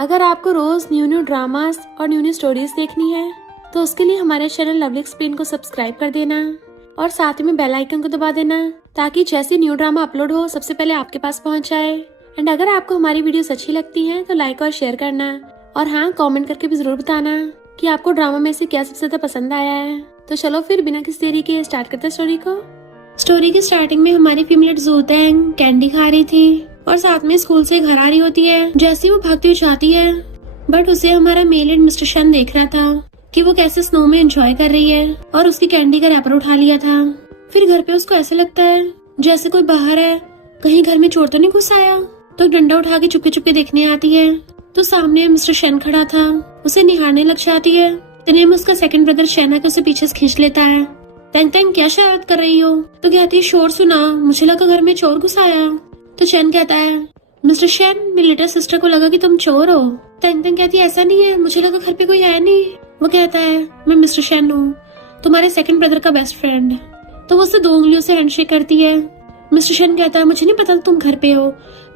अगर आपको रोज new new dramas और न्यू न्यू स्टोरीज देखनी है तो उसके लिए हमारे चैनल लवली एक्सप्लेन को सब्सक्राइब कर देना और साथ में बेल आइकन को दबा देना ताकि जैसे न्यू ड्रामा अपलोड हो सबसे पहले आपके पास पहुंच जाए। एंड अगर आपको हमारी वीडियोस अच्छी लगती हैं तो लाइक और शेयर करना और हाँ, कमेंट करके भी जरूर बताना कि आपको ड्रामा में से क्या सबसे ज्यादा पसंद आया है। तो चलो फिर बिना किसी देरी के स्टार्ट करते हैं स्टोरी को। स्टोरी की स्टार्टिंग में हमारी फीमेल ज़ूतेंग कैंडी खा रही थी और साथ में स्कूल से घर आ रही होती है। जैसे वो भागती हुई जाती है बट उसे हमारा मेल एंड मिस्टर शन देख रहा था कि वो कैसे स्नो में एंजॉय कर रही है और उसकी कैंडी का रैपर उठा लिया था। फिर घर पे उसको ऐसा लगता है जैसे कोई बाहर है, कहीं घर में चोर तो नहीं घुस आया। तो डंडा उठा के चुपके चुपके देखने आती है तो सामने मिस्टर शन खड़ा था। उसे निहारने लग जाती है। इतने में उसका सेकंड ब्रदर शैना के उसे पीछे से खींच लेता है। तेंग तेंग क्या शरारत कर रही हो? तो कहती है शोर सुना, मुझे लगा घर में चोर घुस आया। तो चैन कहता है मिस्टर शैन, मेरी लिटिल सिस्टर को लगा कि तुम चोर हो। तेंग तेंग कहती है ऐसा नहीं है, मुझे लगा घर पे कोई है नहीं। वो कहता है मैं मिस्टर शैन हूँ, तुम्हारे सेकंड ब्रदर का बेस्ट फ्रेंड। तो वो उससे 2 उंगलियों से हैंडशेक करती है। मिस्टर शैन कहता है मुझे नहीं पता तुम घर पे हो,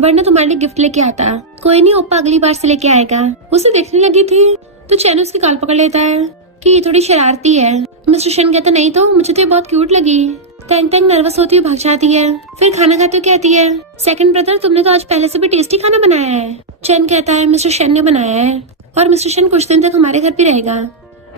वरना तुम्हारे लिए गिफ्ट लेके आता। कोई नहीं, ओप्पा अगली बार से लेके आएगा। उसे देखने लगी थी तो चैन उसकी कॉल पकड़ लेता है कि ये थोड़ी शरारती है। मिस्टर शैन कहता नहीं तो, मुझे तो ये बहुत क्यूट लगी। तेंग तेंग नर्वस होती हुई भाग जाती है। फिर खाना खाते हुए कहती है सेकंड ब्रदर, तुमने तो आज पहले से भी टेस्टी खाना बनाया है। चैन कहता है मिस्टर शैन ने बनाया है और मिस्टर शैन कुछ दिन तक हमारे घर पे रहेगा।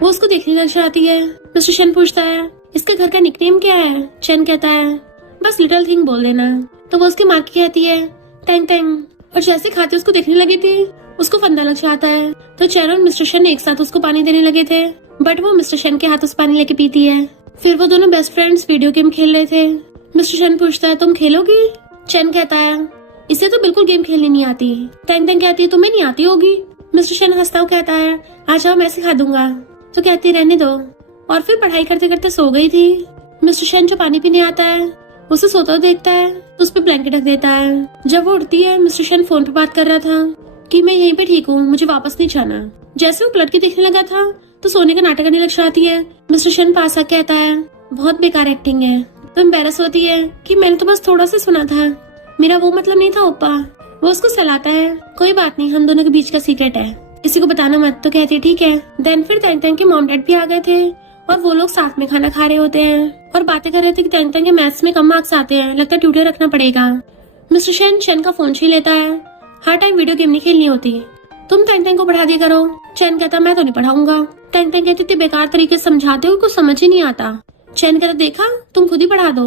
वो उसको देखने लग जाती है। मिस्टर शैन पूछता है इसके घर का निकनेम क्या है? चैन कहता है बस लिटिल थिंग बोल देना। तो वो उसकी माँ की कहती है तेंग तेंग, और जैसे खाते उसको देखने लगी थी उसको फंदा लग जाता है। तो चैन और मिस्टर शैन एक साथ उसको पानी देने लगे थे बट वो मिस्टर शैन के हाथों से पानी लेके पीती है। फिर वो दोनों बेस्ट फ्रेंड्स वीडियो गेम खेल रहे थे। मिस्टर शैन पूछता है तुम खेलोगी? चैन कहता है इसे तो बिल्कुल गेम खेलनी नहीं आती। तेंग तेंग कहती है तुम्हें नहीं आती होगी। मिस्टर शैन हंसता हुआ कहता है आ जाओ, मैं सिखा दूंगा। तो कहती रहने दो, और फिर पढ़ाई करते करते सो गई थी। मिस्टर शैन जो पानी पीने आता है उसे सोता हुआ देखता है तो उस पर ब्लैंकेट ढक देता है। जब वो उठती है मिस्टर शैन फोन पे बात कर रहा था कि मैं यहीं पे ठीक हूँ, मुझे वापस नहीं जाना। जैसे वो पलट के देखने लगा था तो सोने का नाटक करने लग जाती है। मिस्टर शैन पास आके कहता है बहुत बेकार एक्टिंग है। तो एम्बैरस होती है कि मैंने तो बस थोड़ा सा सुना था, मेरा वो मतलब नहीं था ओप्पा। वो उसको सहलाता है कोई बात नहीं, हम दोनों के बीच का सीक्रेट है, किसी को बताना मत। तो कहती है ठीक है। देन फिर तेंग तेंग के मॉम डैड भी आ गए थे और वो लोग साथ में खाना खा रहे होते हैं और बातें कर रहे थे कि तेंग तेंग के मैथ्स में कम मार्क्स आते हैं, लगता है ट्यूटर रखना पड़ेगा। मिस्टर शैन चैन का फोन छीन लेता है। हर टाइम वीडियो गेम नहीं खेलनी होती, तुम तेंग तेंग को पढ़ा दिया करो। चैन कहता मैं तो नहीं पढ़ाऊंगा। तेंग तेंग कहती थी बेकार तरीके से समझाते हो, कुछ समझ ही नहीं आता। चैन कहता देखा, तुम खुद ही पढ़ा दो।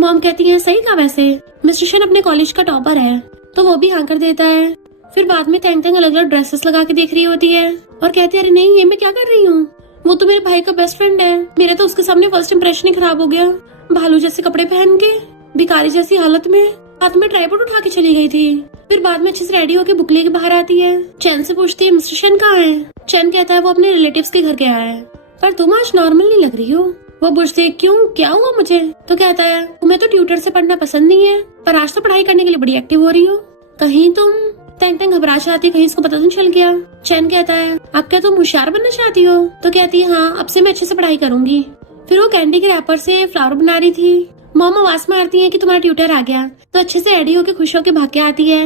मॉम कहती है सही कहा, वैसे मिस्टर शैन अपने कॉलेज का टॉपर है। तो वो भी हाँ कर देता है। फिर बाद में तेंग तेंग अलग अलग ड्रेसेस लगा के देख रही होती है और कहती है अरे नहीं, ये मैं क्या कर रही हूँ, वो तो मेरे भाई का बेस्ट फ्रेंड है। मेरा तो उसके सामने फर्स्ट इंप्रेशन ही खराब हो गया। भालू जैसे कपड़े पहन के भिखारी जैसी हालत में हाथ में ट्राइपॉड उठा के चली गई थी। फिर बाद में अच्छे से रेडी होके बुक लेके बाहर आती है। चैन से पूछती है मिस्टर शैन कहाँ है? चैन कहता है वो अपने रिलेटिव्स के घर गया है, पर तुम आज नॉर्मल नहीं लग रही हो। वो पूछती है क्यों, क्या हुआ मुझे? तो कहता है तुम्हें तो ट्यूटर से पढ़ना पसंद नहीं है, पर आज तो पढ़ाई करने के लिए बड़ी एक्टिव हो रही हो। कहीं तुम तेंग तेंग घबरा जाती, कहीं इसको पता तो नहीं चल गया। चैन कहता है अब क्या तुम होशियार बनना चाहती हो? तो कहती है हाँ, अब से मैं अच्छे से पढ़ाई करूंगी। फिर वो कैंडी के रैपर से फ्लावर बना रही थी। मॉम आवाज मारती है कि तुम्हारा ट्यूटर आ गया। तो अच्छे से रेडी होके खुश होके भाग के आती है।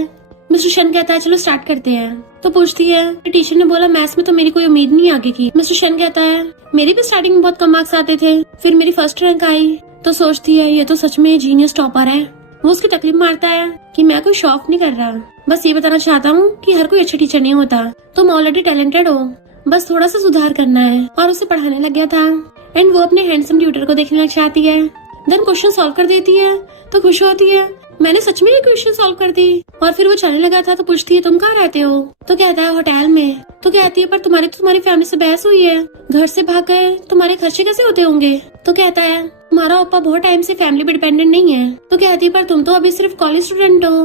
मिस्टर शैन कहता है चलो स्टार्ट करते हैं। तो पूछती है टीचर ने बोला मैथ्स में तो मेरी कोई उम्मीद नहीं आगे की। मिस्टर शैन कहता है मेरे भी स्टार्टिंग में बहुत कम मार्क्स आते थे, फिर मेरी फर्स्ट रैंक आई। तो सोचती है ये तो सच में जीनियस टॉपर है। वो उसकी तकलीफ मारता है कि मैं कोई शो ऑफ नहीं कर रहा, बस ये बताना चाहता हूँ कि हर कोई अच्छा टीचर नहीं होता, तुम ऑलरेडी टैलेंटेड हो, बस थोड़ा सा सुधार करना है। और उसे पढ़ाने लग गया था एंड वो अपने हैंडसम ट्यूटर को देखने लग जाती है। देन क्वेश्चन सॉल्व कर देती है तो खुश होती है मैंने सच में ये क्वेश्चन सॉल्व कर दी। और फिर वो चलने लगा था तो पूछती है तुम कहाँ रहते हो? तो कहता है होटल में। तो कहती है पर तुम्हारी फैमिली से बहस हुई है, घर से भाग गए, तुम्हारे खर्चे कैसे होते होंगे? तो कहता है तुम्हारा ओप्पा बहुत टाइम से फैमिली पे डिपेंडेंट नहीं है। तो कहती है पर तुम तो अभी सिर्फ कॉलेज स्टूडेंट हो।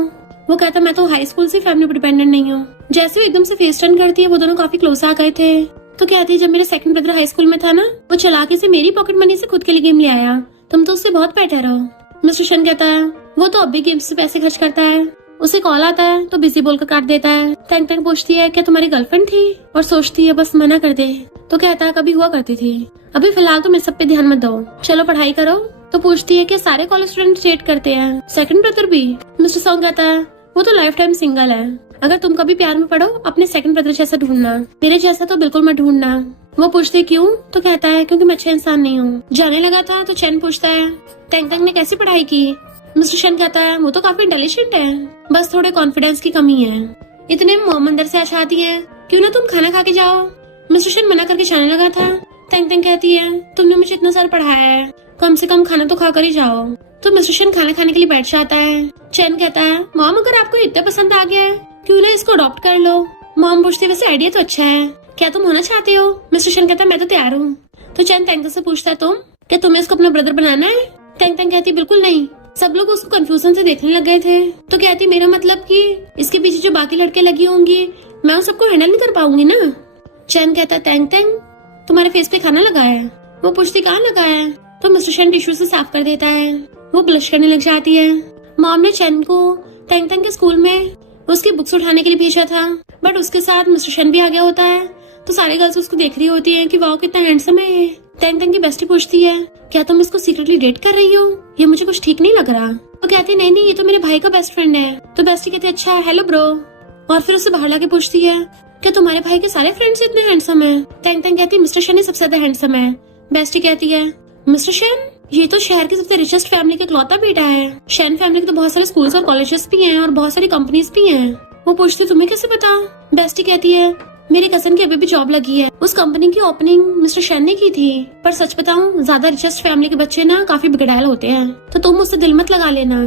वो कहता मैं तो हाई स्कूल से फैमिली पे डिपेंडेंट नहीं हूँ। जैसे वो एकदम से फेस टर्न करती है, वो दोनों काफी क्लोज आ गए थे। तो कहती है जब मेरा सेकंड ब्रदर हाई स्कूल में था ना, वो चालाकी से मेरी पॉकेट मनी से खुद के लिए गेम ले आया, तुम तो उससे बहुत बेटर हो। मिस्टर शैन कहता है वो तो अब भी गेम्स से पैसे खर्च करता है। उसे कॉल आता है तो बिजी बोलकर काट देता है। तेंग तेंग पूछती है क्या तुम्हारी गर्लफ्रेंड थी? और सोचती है बस मना कर दे। तो कहता है कभी हुआ करती थी, अभी फिलहाल तो मेरे सब पे ध्यान मत दो, चलो पढ़ाई करो। तो पूछती है कि सारे कॉलेज स्टूडेंट डेट करते हैं, सेकंड ब्रदर भी? मिस्टर सॉन्ग कहता है वो तो लाइफ टाइम सिंगल है, अगर तुम कभी प्यार में पड़ो अपने सेकंड ब्रदर जैसा ढूंढना, मेरे जैसा तो बिल्कुल मत ढूंढना। वो पूछती क्यों? तो कहता है क्योंकि मैं अच्छा इंसान नहीं हूँ। जाने लगा था तो चैन पूछता है टेंग टेंग ने कैसी पढ़ाई की? मिस्टर शन कहता है वो तो काफी इंटेलिजेंट है, बस थोड़े कॉन्फिडेंस की कमी है। इतने मोम अंदर से आती है, क्यों ना तुम खाना खा के जाओ। मिस्टर शन मना करके जाने लगा था। टेंग टेंग कहती है तुमने मुझे इतना सारा पढ़ाया है, कम से कम खाना तो खा कर ही जाओ। तो मिस्टर शन खाना खाने के लिए बैठ जाता है। चैन कहता है मॉम अगर आपको इतना पसंद आ गया है क्यों ना इसको अडॉप्ट कर लो। मॉम पूछती है वैसे आइडिया तो अच्छा है, क्या तुम होना चाहते हो? मिस्टर शन कहता है मैं तो तैयार हूँ। तो चैन टेंग से पूछता है तुम क्या तुम्हें इसको अपना ब्रदर बनाना है? टेंग टेंग कहती बिल्कुल नहीं। सब लोग उसको कंफ्यूजन से देखने लग गए थे। तो कहती मेरा मतलब कि इसके पीछे जो बाकी लड़के लगी होंगी मैं उन सबको हैंडल नहीं कर पाऊंगी ना। चैन कहता है टेंग टेंग तुम्हारे फेस पे खाना लगा है। वो पूछती कहाँ लगा है? तो मिस्टर शन टिश्यू से साफ कर देता है। वो ब्लश करने लग जाती है। मॉम ने चैन को टेंग टेंग के स्कूल में उसकी बुक्स उठाने के लिए भेजा था, बट उसके साथ मिस्टर शन भी आ गया होता है। तो सारी गर्ल्स उसको देख रही होती है कि वाह कितना हैंडसम है ये। टेंग टेंग की बेस्टी पूछती है क्या तुम इसको सीक्रेटली डेट कर रही हो? ये मुझे कुछ ठीक नहीं लग रहा। तो कहती नहीं नहीं ये तो मेरे भाई का बेस्ट फ्रेंड है। तो बेस्टी कहती है अच्छा हेलो ब्रो, और फिर उससे बाहर लाके पूछती है क्या तुम्हारे भाई के सारे फ्रेंड्स इतने हैंडसम है? टेंग टेंग कहती है मिस्टर शन ही सबसे ज्यादा हैंडसम है। बेस्टी कहती है मिस्टर शन ये तो शहर की सबसे रिचेस्ट फैमिली का इकलौता बेटा है। शन फैमिली के तो बहुत सारे स्कूल्स और कॉलेजेस भी हैं और बहुत सारी कंपनीज भी हैं। वो पूछती तुम्हें कैसे पता? बेस्टी कहती है मेरे कजन की अभी भी जॉब लगी है, उस कंपनी की ओपनिंग मिस्टर शन ने की थी। पर सच बताऊं ज्यादा रिचेस्ट फैमिली के बच्चे ना काफी बिगड़ैल होते हैं, तो तुम मुझसे दिल मत लगा लेना।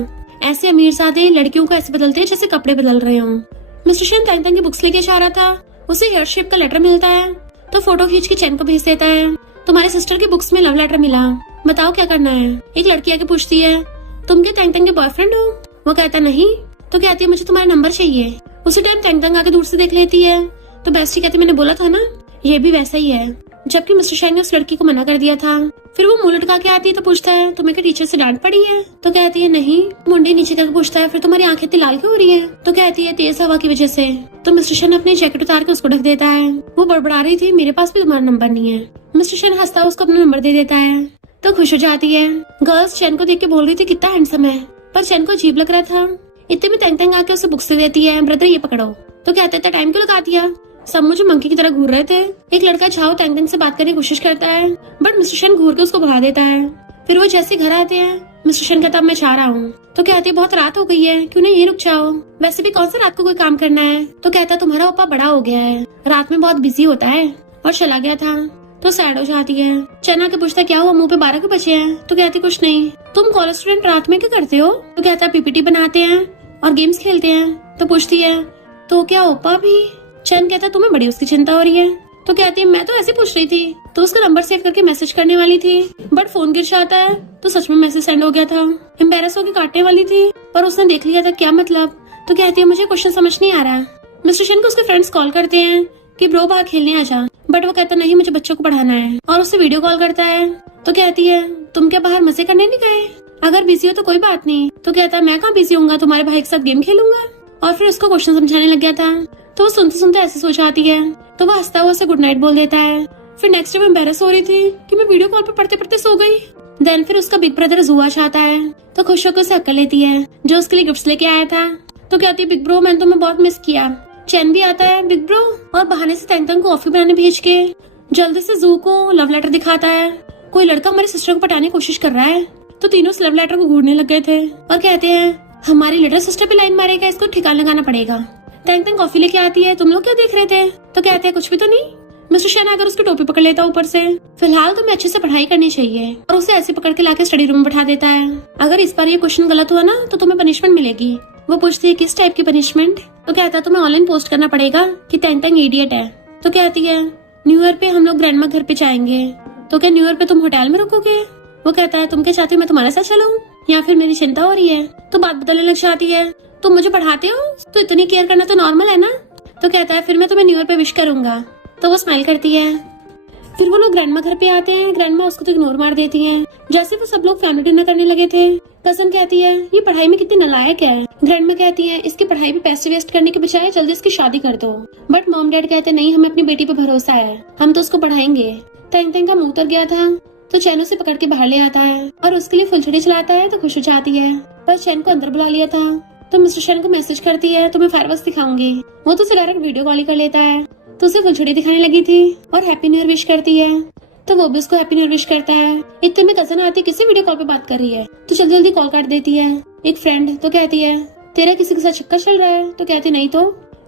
ऐसे अमीर ज़ादे लड़कियों को ऐसे बदलते हैं जैसे कपड़े बदल रहे हों। मिस्टर शन टेंग टेंग की बुक्स लेके जा रहा था। उसे हेयर शेप का लेटर मिलता है तो फोटो खींच के चैन को भेज देता है। तुम्हारे सिस्टर की बुक्स में लव लेटर मिला, बताओ क्या करना है? एक लड़की आके पूछती है तुम क्या टेंग टेंग के बॉयफ्रेंड हो? वो कहता नहीं। तो कहती है मुझे तुम्हारा नंबर चाहिए। उसी टाइम टेंग टेंग आके दूर से देख लेती है। तो बेस्टी कहती मैंने बोला था ना ये भी वैसा ही है, जबकि मिस्टर शाइन ने उस लड़की को मना कर दिया था। फिर वो मुंह लटका के आती है तो पूछता है तुम्हें क्या टीचर से डांट पड़ी है? तो कहती है नहीं। मुंडी नीचे करके पूछता है फिर तुम्हारी आंखें इतनी लाल क्यों हो रही है? तो कहती है तेज हवा की वजह से। तो मिस्टर शाइन अपनी जैकेट उतार के उसको ढक देता है। वो बड़बड़ा रही थी मेरे पास भी तुम्हारा नंबर नहीं है। मिस्टर शाइन हंसता उसको अपना नंबर दे देता है तो खुश हो जाती है। गर्ल्स चैन को देख के बोल रही थी कितना हैंडसम है, पर चैन को अजीब लग रहा था। इतने में टेंग टेंग आके उसे बुक्स दे देती है ब्रदर ये पकड़ो। तो कहते थे टाइम क्यों लगा दिया? सब मुझे मंकी की तरह घूर रहे थे। एक लड़का झाओ टेंग टेंग से बात करने की कोशिश करता है बट मिस्टर शन घूर के उसको भगा देता है। फिर वो जैसे घर आते हैं मिस्टर शन कहता मैं जा रहा हूँ। तो कहती है बहुत रात हो गई है क्यों ना ये रुक जाओ, वैसे भी कौन सा रात को कोई काम करना है। तो कहता तुम्हारा ओपा बड़ा हो गया है, रात में बहुत बिजी होता है, और चला गया था। तो सैड हो जाती है। चना के पूछता क्या हुआ मुंह पे 12 के बचे हैं? तो कहती कुछ नहीं। तुम कॉलेज स्टूडेंट रात में क्या करते हो? तो कहता पीपीटी बनाते हैं और गेम्स खेलते हैं। तो पूछती है तो क्या ओपा भी? चैन कहता तुम्हें बड़ी उसकी चिंता हो रही है। तो कहती है मैं तो ऐसे पूछ रही थी, तो उसका नंबर सेव करके मैसेज करने वाली थी बट फोन गिर जाता है तो सच में मैसेज सेंड हो गया था। एम्बेरस होकर काटने वाली थी पर उसने देख लिया था क्या मतलब। तो कहती है मुझे क्वेश्चन समझ नहीं आ रहा। मिस्टर शन को उसके फ्रेंड्स कॉल करते हैं कि ब्रो बाहर खेलने आ जा, बट वो कहता नहीं मुझे बच्चों को पढ़ाना है, और उससे वीडियो कॉल करता है। तो कहती है तुम क्या बाहर मजे करने नहीं गए? अगर बिजी हो तो कोई बात नहीं। तो कहता है मैं कहाँ बिजी हूँ, तुम्हारे भाई के साथ गेम खेलूंगा। और फिर उसको क्वेश्चन समझाने लग गया था। तो वो सुनते सुनते ऐसे सो जाती है। तो वो हंसता हुआ उसे गुड नाइट बोल देता है। फिर नेक्स्ट डे वो एम्बेरस हो रही थी कि मैं वीडियो कॉल पे पढ़ते पढ़ते सो गई। देन फिर उसका बिग ब्रदर जुआ चाहता है तो खुश होकर उसे अक्ल लेती है जो उसके लिए गिफ्ट्स लेके आया था। तो कहती है बिग ब्रो मैंने तुम्हें बहुत मिस किया। चैन भी आता है बिग ब्रो और बहाने से टेंग टेंग को कॉफी बनाने भेज के जल्दी से जू को लव लेटर दिखाता है। कोई लड़का हमारी सिस्टर को पटाने की कोशिश कर रहा है। तो तीनों उस लव लेटर को घूरने लग गए थे और कहते हैं हमारी लिटिल सिस्टर पे लाइन मारेगा, इसको ठिकाना लगाना पड़ेगा। टेंग टेंग कॉफी लेके आती है तुम लोग क्या देख रहे थे? तो कहते हैं कुछ भी तो नहीं। मिस्टर शन अगर उसकी टोपी पकड़ लेता ऊपर से, फिलहाल तुम्हें अच्छे से पढ़ाई करनी चाहिए, और उसे ऐसे पकड़ के लाके स्टडी रूम में बैठा देता है। अगर इस बार ये क्वेश्चन गलत हुआ ना तो तुम्हें पनिशमेंट मिलेगी। वो पूछती है किस टाइप की पनिशमेंट? तो कहता है तुम्हें ऑनलाइन पोस्ट करना पड़ेगा कि टेंग टेंग इडियट है। तो कहती है न्यू ईयर पे हम लोग ग्रैंडमा घर पे जाएंगे। तो क्या न्यू ईयर पे तुम होटल में रुकोगे? वो कहता है तुम क्या चाहती हो मैं तुम्हारे साथ चलूं या फिर मेरी चिंता हो रही है? तो बात बदलने लग जाती है तुम मुझे पढ़ाते हो तो इतनी केयर करना तो नॉर्मल है ना। तो कहता है फिर मैं तुम्हें न्यू ईयर पे विश करूंगा। तो वो स्माइल करती है। फिर वो लोग ग्रैंडमा घर पे आते हैं। ग्रैंडमा उसको तो इग्नोर मार देती हैं। जैसे वो सब लोग फैमिली डिनर करने लगे थे, कजन कहती है ये पढ़ाई में कितनी नालायक है। ग्रैंडमा कहती है इसकी पढ़ाई पे पैसे वेस्ट करने के बजाय जल्दी इसकी शादी कर दो। बट मॉम डैड कहते नहीं हमें अपनी बेटी पे भरोसा है, हम तो उसको पढ़ाएंगे। टेंग टेंग का मुंह उतर गया था तो चैन उसे पकड़ के बाहर ले आता है और उसके लिए फुलझड़ी चलाता है तो खुश हो जाती है। पर चैन को अंदर बुला लिया था तो मिस्टर शन को मैसेज करती है तो मैं फायरवर्क्स दिखाऊंगी। वो तो उसे डायरेक्ट वीडियो कॉल ही कर लेता है। तो उसे फुलझड़ी दिखाने लगी थी और हैप्पी न्यू ईयर विश करती है। तो वो भी उसको हैप्पी न्यू ईयर विश करता है। इतने में कजन आती किसी वीडियो कॉल पे बात कर रही है तो जल्दी जल्दी कॉल काट देती है। एक फ्रेंड तो कहती है तेरा किसी के साथ चक्कर चल रहा है, तो कहती नहीं तो,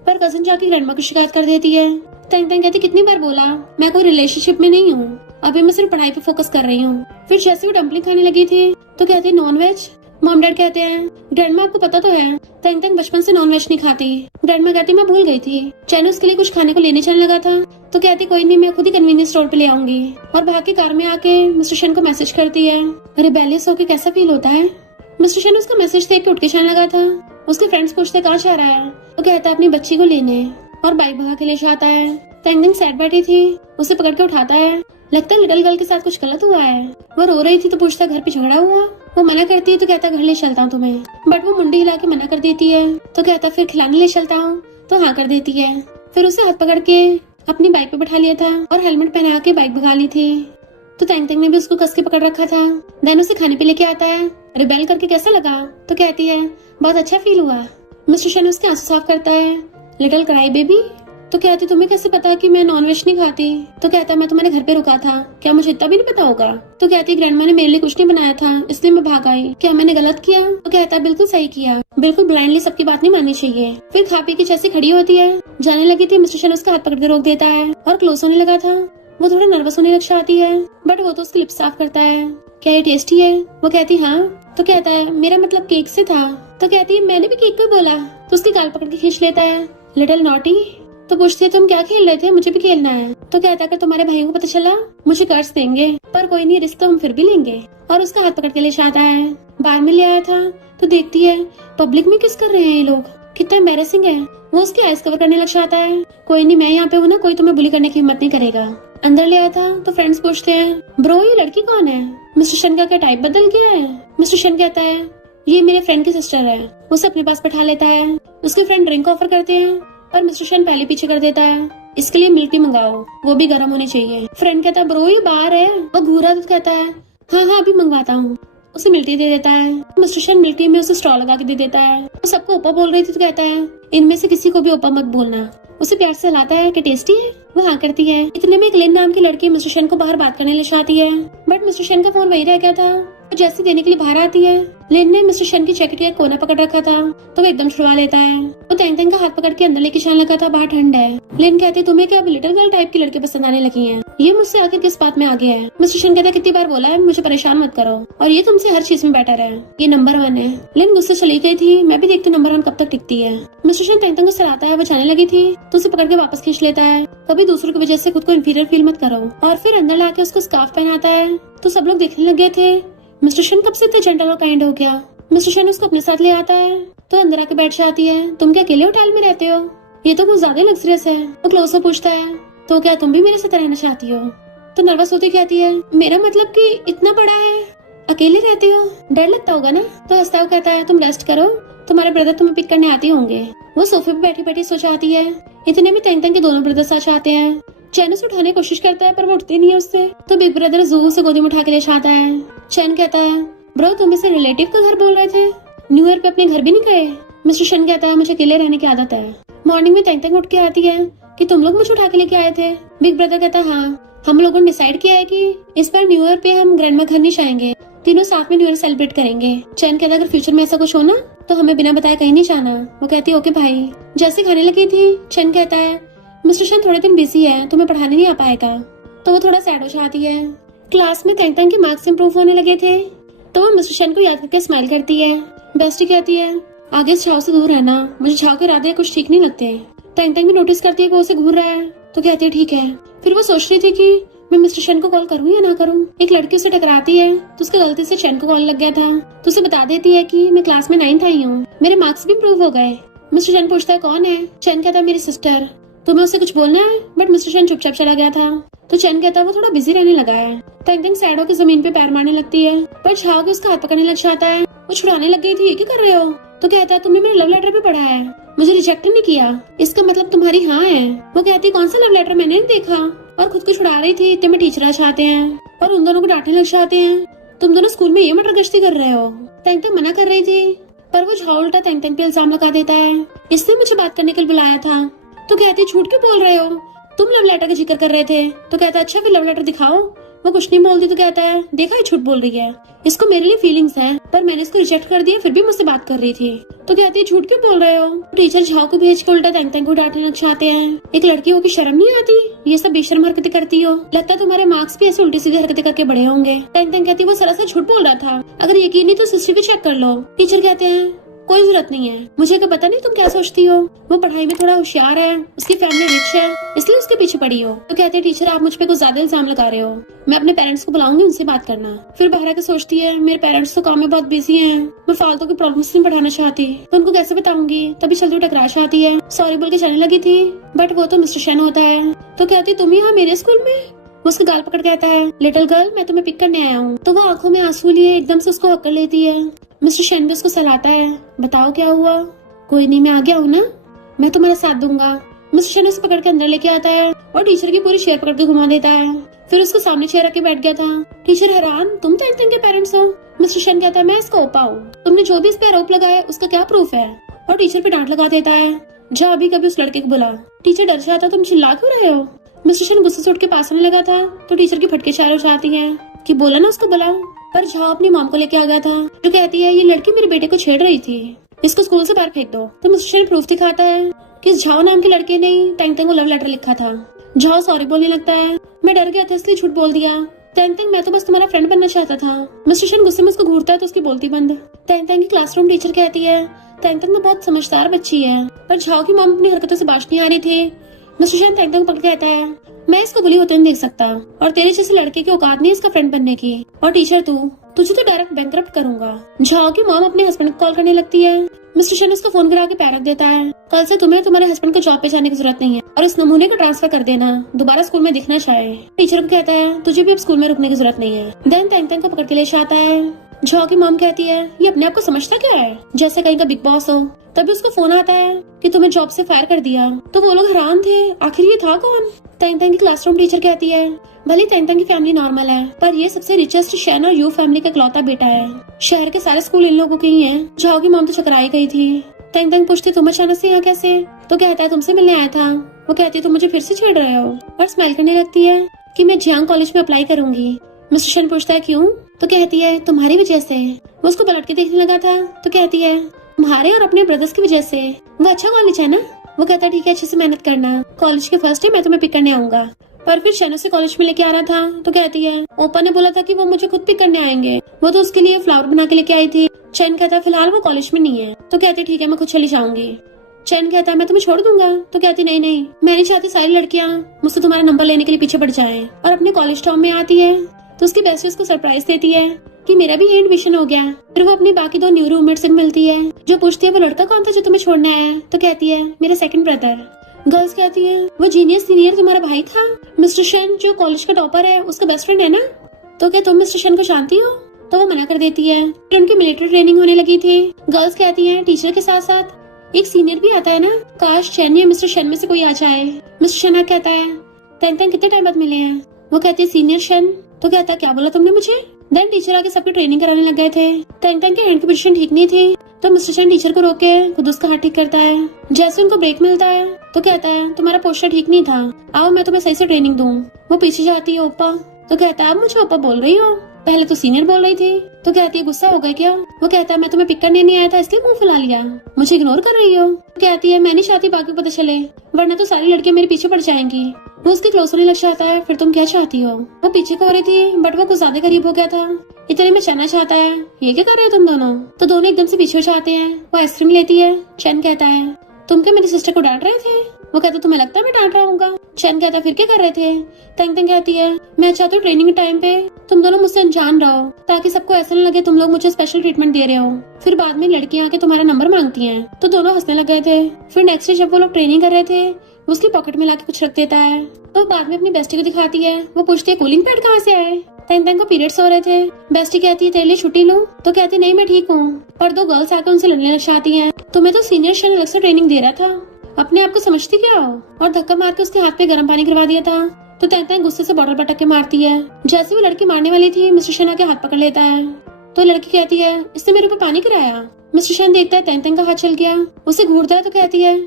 पर कजन जाके ग्रैंडमा की शिकायत कर देती है। तंग तंग कहती कितनी बार बोला मैं कोई रिलेशनशिप में नहीं हूँ, अभी मैं सिर्फ पढ़ाई पे फोकस कर रही हूँ। फिर जैसे वो डम्पलिंग खाने लगी थी तो कहती नॉन वेज। मॉम डैड कहते हैं ग्रैंडमा आपको पता तो है तंग तंग बचपन से नॉन वेज नहीं खाती। ग्रैंडमा कहती मैं भूल गई थी। चैन उसके लिए कुछ खाने को लेने चलने लगा था तो कहती कोई नहीं मैं खुद ही कन्वीनियंस स्टोर पे ले आऊंगी। और भाग के कार में आके मिस्टर शन को मैसेज करती है। रिबेलियस होके कैसा फील होता है। मिस्टर शन उसका मैसेज देख के उठ के चलने लगा था। उसके फ्रेंड्स पूछते कहाँ जा रहा है, तो कहता है अपनी बच्ची को लेने, और बाइक भगा के ले जाता है। तंग तंग सैड बैठी थी, उसे पकड़ के उठाता है। लगता है लिटिल गर्ल के साथ कुछ गलत हुआ है। वो रो रही थी तो पूछता घर पे झगड़ा हुआ। वो मना करती है तो कहता घर ले चलता हूँ तुम्हें, बट वो मुंडी हिला के मना कर देती है। तो कहता फिर खिलाने ले चलता हूँ, तो हाँ कर देती है। फिर उसे हाथ पकड़ के अपनी बाइक पे बैठा लिया था और हेलमेट पहना के बाइक भगा ली थी। तो तंग तंग ने भी उसको कस के पकड़ रखा था। देन उसे खाने पे लेके आता है। रिबेल करके कैसा लगा, तो कहती है बहुत अच्छा फील हुआ। मिस्टर शन उसके आंसू साफ करता है। Little cry baby. तो कहती तुम्हें कैसे पता कि मैं नॉनवेज नहीं खाती, तो कहता मैं तुम्हारे घर पे रुका था, क्या मुझे इतना भी नहीं पता होगा। तो कहती ग्रैंडमा ने मेरे लिए कुछ नहीं बनाया था इसलिए मैं भाग आई, क्या मैंने गलत किया। तो कहता बिल्कुल सही किया, बिल्कुल ब्लाइंडली सबकी बात नहीं माननी चाहिए। फिर खा पी के जैसे खड़ी होती है जाने लगी थी, मिस्टर शन उसका हाथ पकड़ के रोक देता है और क्लोज होने लगा था। वो थोड़ा नर्वस होने लग जाती है, बट वो तो उसकी लिप्स साफ करता है। क्या ये टेस्टी है, वो कहती हाँ। तो कहता है मेरा मतलब केक से था। तो कहती है मैंने भी केक पे बोला। तो उसकी गाल पकड़ के खींच लेता है। Little naughty. तो पूछती है तुम क्या खेल रहे थे, मुझे भी खेलना है। तो कहता है अगर तुम्हारे भाइयों को पता चला मुझे कर्ज देंगे, पर कोई नहीं रिस्क तो हम फिर भी लेंगे। और उसका हाथ पकड़ के ले जाता है। बार में ले आया था तो देखती है पब्लिक में किस कर रहे हैं ये लोग, कितना एम्बैरेसिंग है। वो उसकी आइस कवर करने लग जाता है। कोई नहीं मैं यहाँ पे हूँ ना, कोई तुम्हें बुली करने की हिम्मत नहीं करेगा। अंदर ले आया था तो फ्रेंड्स पूछते हैं ब्रो ये लड़की कौन है, मिस्टर शन का क्या टाइप बदल गया है। मिस्टर शन कहता है ये मेरे फ्रेंड की सिस्टर है। उसे अपने पास बैठा लेता है। उसके फ्रेंड ड्रिंक ऑफर करते हैं पर मिस्टर शन पहले पीछे कर देता है। इसके लिए मिल्क टी मंगाओ, वो भी गर्म होनी चाहिए। फ्रेंड कहता है ब्रो ये बाहर है। वो घूरा तो कहता है हाँ हाँ अभी मंगवाता हूँ। उसे मिल्क टी दे देता है। मिस्टर शन मिल्क टी में उसे स्ट्रॉ लगा के दे देता है। वो सबको ओपा बोल रही थी तो कहता है इनमें से किसी को भी ओपा मत बोलना। उसे प्यार से हिलाता है कि टेस्टी है, वो हाँ करती है। इतने में एक लिन नाम की लड़की मिस्टर शन को बाहर बात करने ले जाती है, बट मिस्टर शन का फोन वही रह गया था। जैसे देने के लिए बाहर आती है, लिन ने मिस्टर शन की जैकेट का कोना पकड़ रखा था तो वो एकदम छुड़वा लेता है। वो तंग तंग का हाथ पकड़ के अंदर लेके जाने लगा था, बाहर ठंड है। लिन कहती तुम्हें क्या लिटिल गर्ल टाइप की लड़की पसंद आने लगी है, ये मुझसे आखिर किस बात में आ गया है। मिस्टर शन कहता कितनी बार बोला है मुझे परेशान मत करो, और ये तुमसे हर चीज में बेटर है, ये नंबर 1 है। लिन गुस्से चली गई थी, मैं भी देखती नंबर 1 कब तक टिकती है। मिस्टर शन तंग तंग को सराहता है। वो जाने लगी थी तो उसे पकड़ के वापस खींच लेता है। कभी दूसरों की वजह से खुद को इंफीरियर फील मत करो। और फिर अंदर लाके उसको स्कार्फ पहनाता है तो सब लोग देखने लग गए थे मिस्टर शन कब से इतने जेंटल और काइंड हो गया। मिस्टर शन उसको अपने साथ ले आता है तो अंदर आके बैठ जाती है। तुम क्या अकेले होटल में रहते हो, ये तो बहुत ज्यादा लग्जरियस है। वो क्लोज से पूछता है तो क्या तुम भी मेरे साथ रहना चाहती हो। तो नर्वस होती कहती है मेरा मतलब कि इतना बड़ा है, अकेले रहती हो, डर लगता होगा ना। तो हंसता हुआ कहता है तुम रेस्ट करो, तुम्हारे ब्रदर तुम्हें पिक करने आते होंगे। वो सोफे पे बैठी बैठी सो जाती है। इतने में तंग तंग के दोनों ब्रदर्स आ जाते हैं। चैन उसे उठाने की कोशिश करता है पर वो उठती नहीं है उससे। तो बिग ब्रदर जू से गोदी में उठा के ले जाता है। चैन कहता है ब्रो तुम इसे रिलेटिव का घर बोल रहे थे, न्यू ईयर पे अपने घर भी नहीं गए। मिस्टर शन कहता है मुझे अकेले रहने की आदत है। मॉर्निंग में तंग तंग उठ के आती है कि तुम लोग मुझे उठा के लेके आए थे। बिग ब्रदर कहता है हाँ, हम लोगों ने डिसाइड किया है कि इस बार न्यू ईयर पे हम ग्रैंडमा घर नहीं जाएंगे, तीनों साथ में न्यू ईयर सेलिब्रेट करेंगे। चैन कहता है अगर फ्यूचर में ऐसा कुछ हो ना तो हमें बिना बताए कहीं नहीं जाना। वो कहती है ओके भाई। जैसे खाने लगी थी चैन कहता है मिस्टर शन थोड़े दिन बिजी है, तुम्हें पढ़ाने नहीं आ पाएगा। तो वो थोड़ा सैड हो जाती है। क्लास में तंग तंग के मार्क्स इंप्रूव होने लगे थे तो वो मिस्टर शन को याद करके स्माइल करती है। बेस्टी कहती है आगे इस छाव से दूर रहना, मुझे छाव के इरादे कुछ ठीक नहीं लगते। तंग तंग भी नोटिस करती है कि वो उसे घूर रहा है तो कहती है ठीक है। फिर वो सोच रही थी कि मैं मिस्टर शन को कॉल करूँ या ना करूँ। एक लड़की उसे टकराती है तो उसके गलती से चैन को कॉल लग गया था तो उसे बता देती है कि मैं क्लास में 9th आई हूँ, मेरे मार्क्स भी इम्प्रूव हो गए। मिस्टर शन पूछता है कौन है। चैन कहता है मेरी सिस्टर। तुम्हें उससे कुछ बोलना है, बट मिस्टर शन चुपचाप चला गया था। तो चैन कहता है वो थोड़ा बिजी रहने लगा है। तंग तंग सैड होकर जमीन पे पैर मारने लगती है पर छाव के उसका हाथ पकड़ने लग जाता है। वो छुड़ाने लग गई थी, ये क्या कर रहे हो। तो कहता है तुमने मेरे लव लेटर पे पढ़ा है, मुझे रिजेक्ट नहीं किया, इसका मतलब तुम्हारी हाँ है। वो कहती है कौन सा लव लेटर, मैंने नहीं देखा। और खुद को छुड़ा रही थी इतने में टीचर आ जाते हैं और उन दोनों को डांटने लग जाते हैं तुम दोनों स्कूल में ये मटर गश्ती कर रहे हो। तंग तंग मना कर रही थी पर वो झाओ उल्टा तेंग तेंग पे इल्जाम लगा देता है, इसने मुझे बात करने के लिए बुलाया था। तो कहती झूठ क्यों बोल रहे हो, तुम लव लेटर का जिक्र कर रहे थे। तो कहता अच्छा फिर लव लेटर दिखाओ। वो कुछ नहीं बोलती तो कहता है देखा है झूठ बोल रही है, इसको मेरे लिए फीलिंग्स है, पर मैंने इसको रिजेक्ट कर दिया, फिर भी मुझसे बात कर रही थी। तो कहती है झूठ क्यों बोल रहे हो। टीचर झाओ को भेज के उल्टा तेंग तेंग को डांटने लग जाते हैं। एक लड़की हो की शर्म नहीं आती, ये सब बेशर्म हरकतें करती हो, लगता है तुम्हारे मार्क्स भी ऐसे उल्टी सीधी हरकतें करके बड़े होंगे। तेंग तेंग कहती है वो सरासर झूठ बोल रहा था, अगर यकीन नहीं तो सिस्टर भी चेक कर लो। टीचर कहते हैं कोई जरूरत नहीं है, मुझे क्या पता नहीं तुम क्या सोचती हो, वो पढ़ाई में थोड़ा होशियार है, उसकी फैमिली रिच है, इसलिए उसके पीछे पड़ी हो। तो कहते हैं टीचर आप मुझ पे कुछ ज्यादा इल्जाम लगा रहे हो, मैं अपने पेरेंट्स को बुलाऊंगी, उनसे बात करना। फिर बाहर आके सोचती है मेरे पेरेंट्स तो काम में बहुत बिजी हैं, मैं फालतू की प्रॉब्लम्स नहीं बढ़ाना चाहती, तो उनको कैसे बताऊंगी। तभी चलती टकरा आती है, सॉरी बोल के चलने लगी थी, बट वो तो मिस्टर शेन होता है। तो कहती तुम यहाँ मेरे स्कूल में। उसके गाल पकड़ कहता है लिटिल गर्ल मैं तुम्हें पिक करने आया हूँ। तो वो आंखों में आंसू लिए एकदम से उसको हक लेती है। मिस्टर शेन भी उसको सहलाता है, बताओ क्या हुआ। कोई नहीं मैं आ गया हूँ ना, मैं तुम्हारा साथ दूंगा। मिस्टर शेन उसे पकड़ के अंदर लेके आता है और टीचर की पूरी चेयर पकड़ के घुमा देता है। फिर उसको सामने चेयर रख के बैठ गया था। टीचर हैरान तुम तेंग तेंग के पेरेंट्स हो। मिस्टर शेन कहता है मैं इसका ओपा हूँ, तुमने जो भी इस पे आरोप लगाया उसका क्या प्रूफ है। और टीचर पे डांट लगा देता है, जा अभी कभी उस लड़के को बुला। टीचर डर जाता तुम चिल्ला क्यों रहे हो। मिस्टर शेन गुस्से से उठ के पास आने लगा था तो टीचर की फटके चार हो जाती है कि बोला ना उसको बुला। पर झाओ अपनी मॉम को लेके आ गया था जो कहती है ये लड़की मेरे बेटे को छेड़ रही थी, इसको स्कूल से बाहर फेंक दो। तो मिस्टर शेन प्रूफ दिखाता है कि इस झाओ नाम के लड़के ने तेंग तेंग को लव लेटर लिखा था। झाओ सॉरी बोलने लगता है, मैं डर गया था इसलिए झूठ बोल दिया। तेंग तेंग मैं तो बस तुम्हारा फ्रेंड बनना चाहता था। मिस्टर शेन गुस्से में उसको घूरता है तो उसकी बोलती बंद। तेंग तेंग की क्लासरूम टीचर कहती है तेंग तेंग तो बहुत समझदार बच्ची है, पर झाओ की मॉम अपनी हरकतों से बाज नहीं आ रही थी। मिस्टर शेन तेंग तेंग को पकड़ कहता है मैं इसको बुली होते नहीं देख सकता, और तेरे जैसे लड़के की औकात नहीं इसका फ्रेंड बनने की, और टीचर तुझे तो डायरेक्ट बैंकरप्ट करूंगा। झाओ की मॉम अपने हस्बैंड को कॉल करने लगती है। मिस्टर शेन उसको फोन करा के पैर रख देता है, कल से तुम्हें तुम्हारे हस्बैंड को जॉब पे जाने की जरूरत नहीं है, और इस नमूने को ट्रांसफर कर देना, दोबारा स्कूल में दिखना चाहे। टीचर को कहता है तुझे भी अब स्कूल में रुकने की जरूरत नहीं है। देन तेंग तेंग को पकड़ के ले आता है। झाओ की मॉम कहती है ये अपने आप को समझता क्या है, जैसे कहीं का बिग बॉस हो। तभी उसको फोन आता है कि तुम्हें जॉब से फायर कर दिया। तो वो लोग हैरान थे, आखिर ये था कौन। तेंग तेंग की क्लासरूम टीचर कहती है भले तेंग तेंग की फैमिली नॉर्मल है, पर ये सबसे रिचेस्ट शेन और यू फैमिली का इकलौता बेटा है, शहर के सारे स्कूल इन लोगों के ही हैं। झाओ की मॉम तो चकराई गई थी। तेंग तेंग पूछती तुम अचानक से यहाँ कैसे। तो कहता है तुमसे मिलने आया था। वो कहती है तुम मुझे फिर से छेड़ रहे हो, और स्माइल करने लगती है कि मैं जियांग कॉलेज में अप्लाई करूंगी। मिस्टर शेन पूछता है क्यों। तो कहती है तुम्हारी वजह से। वो उसको पलट के देखने लगा था तो कहती है तुम्हारे और अपने ब्रदर्स की वजह से, वो अच्छा कॉलेज है ना। वो कहता है ठीक है अच्छे से मेहनत करना, कॉलेज के फर्स्ट डे मैं तुम्हें पिक करने आऊंगा। पर फिर शेन उसे कॉलेज में लेके आ रहा था तो कहती है ओपा ने बोला था कि वो मुझे खुद पिक करने आएंगे, वो तो उसके लिए फ्लावर बना के लेके आई थी। चैन कहता है फिलहाल वो कॉलेज में नहीं है। तो कहती है ठीक है मैं खुद चली जाऊंगी। चैन कहता है मैं तुम्हें छोड़ दूंगा। तो कहती नहीं नहीं मैं नहीं चाहती सारी लड़कियां मुझसे तुम्हारा नंबर लेने के लिए पीछे पड़ जाएं। और अपने कॉलेज टाउन में आती है तो उसकी बेस्टी उसको सरप्राइज देती है कि मेरा भी ये एडमिशन हो गया। फिर वो अपनी बाकी दो न्यू रूममेट से मिलती है जो पूछती है वो लड़का कौन था जो तुम्हें छोड़ने आया है। तो कहती है मेरा सेकंड ब्रदर। गर्ल्स कहती है वो जीनियस सीनियर तुम्हारा भाई था, मिस्टर शेन जो कॉलेज का टॉपर है उसका बेस्ट फ्रेंड है ना। तो क्या तुम मिस्टर शेन को जानती हो। तो वो मना कर देती है। फिर उनकी मिलिट्री ट्रेनिंग होने लगी थी। गर्ल्स कहती है टीचर के साथ साथ एक सीनियर भी आता है ना, काश चैन या मिस्टर शेन में से कोई आ जाए। मिस्टर शेन कहता है तेंग तेंग कितने टाइम बाद मिले हैं। वो कहती है सीनियर शेन। तो कहता है क्या बोला तुमने मुझे। देन टीचर आके सबकी ट्रेनिंग कराने लग गए थे। तेंग तेंग के हैंड की पोजीशन ठीक नहीं थी तो मिस्टर शेन टीचर को रोक के खुद उसका हाथ ठीक करता है। जैसे उनको ब्रेक मिलता है तो कहता है तुम्हारा पोस्टर ठीक नहीं था, आओ मैं तुम्हें सही से ट्रेनिंग दूं। वो पीछे जाती है ओपा। तो कहता है अब मुझे ओपा बोल रही हो, पहले तो सीनियर बोल रही थी। तो कहती है गुस्सा हो गया क्या। वो कहता है मैं तुम्हें पिक करने नहीं आया था इसलिए मुंह फुला लिया, मुझे इग्नोर कर रही हो। तो कहती है मैं नहीं चाहती बाकी को पता चले, वरना तो सारी लड़कियां मेरे पीछे पड़ जाएंगी। वो उसके क्लोज होने लग जाता है। फिर तुम क्या चाहती हो। वो पीछे को हो रही थी बट वो कुछ ज्यादा करीब हो गया था। इतने में चैन चाहता है ये क्या कर रहे हो तुम दोनों। तो दोनों एकदम से पीछे हो जाते हैं। वो आइसक्रीम लेती है। चैन कहता है तुम क्या मेरी सिस्टर को डांट रहे थे। वो कहता तुम्हें लगता है मैं डांट रहा हूँ। चैन कहता फिर क्या कर रहे थे। तेंग तेंग कहती है मैं चाहती हूँ ट्रेनिंग के टाइम पे तुम दोनों मुझसे अनजान रहो ताकि सबको ऐसा न लगे तुम लोग मुझे स्पेशल ट्रीटमेंट दे रहे हो। फिर बाद में लड़कियां आके तुम्हारा नंबर मांगती हैं। तो दोनों हंसने लग गए थे। फिर नेक्स्ट डे जब वो लोग ट्रेनिंग कर रहे थे वो उसकी पॉकेट में लाके कुछ रख देता है। तो बाद में अपनी बेस्टी को दिखाती है। वो पूछती है कूलिंग पैड कहाँ से आए। तेंग तेंग को पीरियड्स हो रहे थे। बेस्टी कहती है तेरे लिए छुट्टी लूं। तो कहती नहीं मैं ठीक हूँ। पर दो गर्ल्स आकर उनसे लड़ने लग जाती हैं। तुम्हें तो सीनियर शेन अलग से ट्रेनिंग दे रहा था, अपने आप को समझती क्या हो। और धक्का मार के उसके हाथ पे गर्म पानी करवा दिया था। तो तेंग तेंग गुस्से से बॉटल पटक के मारती है। जैसे वो लड़की मारने वाली थी मिस्टर शेन आके हाथ पकड़ लेता है। तो लड़की कहती है इसने मेरे ऊपर पानी गिराया। मिस्टर शन देखता है तेंग तेंग का हाथ चल गया, उसे घूरता है तो कहती है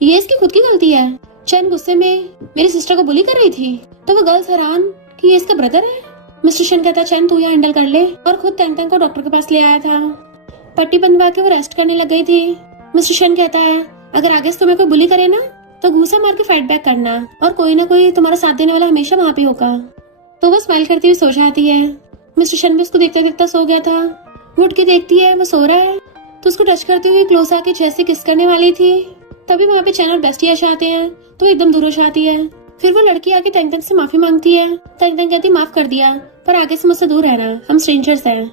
ये इसकी खुद की गलती है। चैन गुस्से में मेरी सिस्टर को बुली कर रही थी, तो वो गर्ल्स हैरान कि ये इसका ब्रदर है। मिस्टर शन कहता है चैन तू यहाँ हैंडल कर ले, और खुद तेंग तेंग को डॉक्टर के पास ले आया था। पट्टी बंधवा के वो रेस्ट करने लग गई थी। मिस्टर शन कहता है अगर आगे से तुम्हें कोई बुली करे ना तो घूसा मार के फाइट बैक करना, और कोई ना कोई तुम्हारा साथ देने वाला हमेशा वहाँ पे होगा। तो वो स्माइल करती हुई सो जाती है। मिस्टर शन भी उसको देखता देखता सो गया था। वो उठ के देखती है वो सो रहा है, तो उसको टच करती हुई क्लोज आके जैसे किस करने वाली थी, तभी वहाँ पे चैन और बेस्टी आते हैं, तो एकदम दूर हो जाती है। फिर वो लड़की आके तेंग तेंग से माफी मांगती है। तेंग तेंग कहती माफ कर दिया, पर आगे से मुझसे दूर रहना, हम स्ट्रेंजर्स हैं।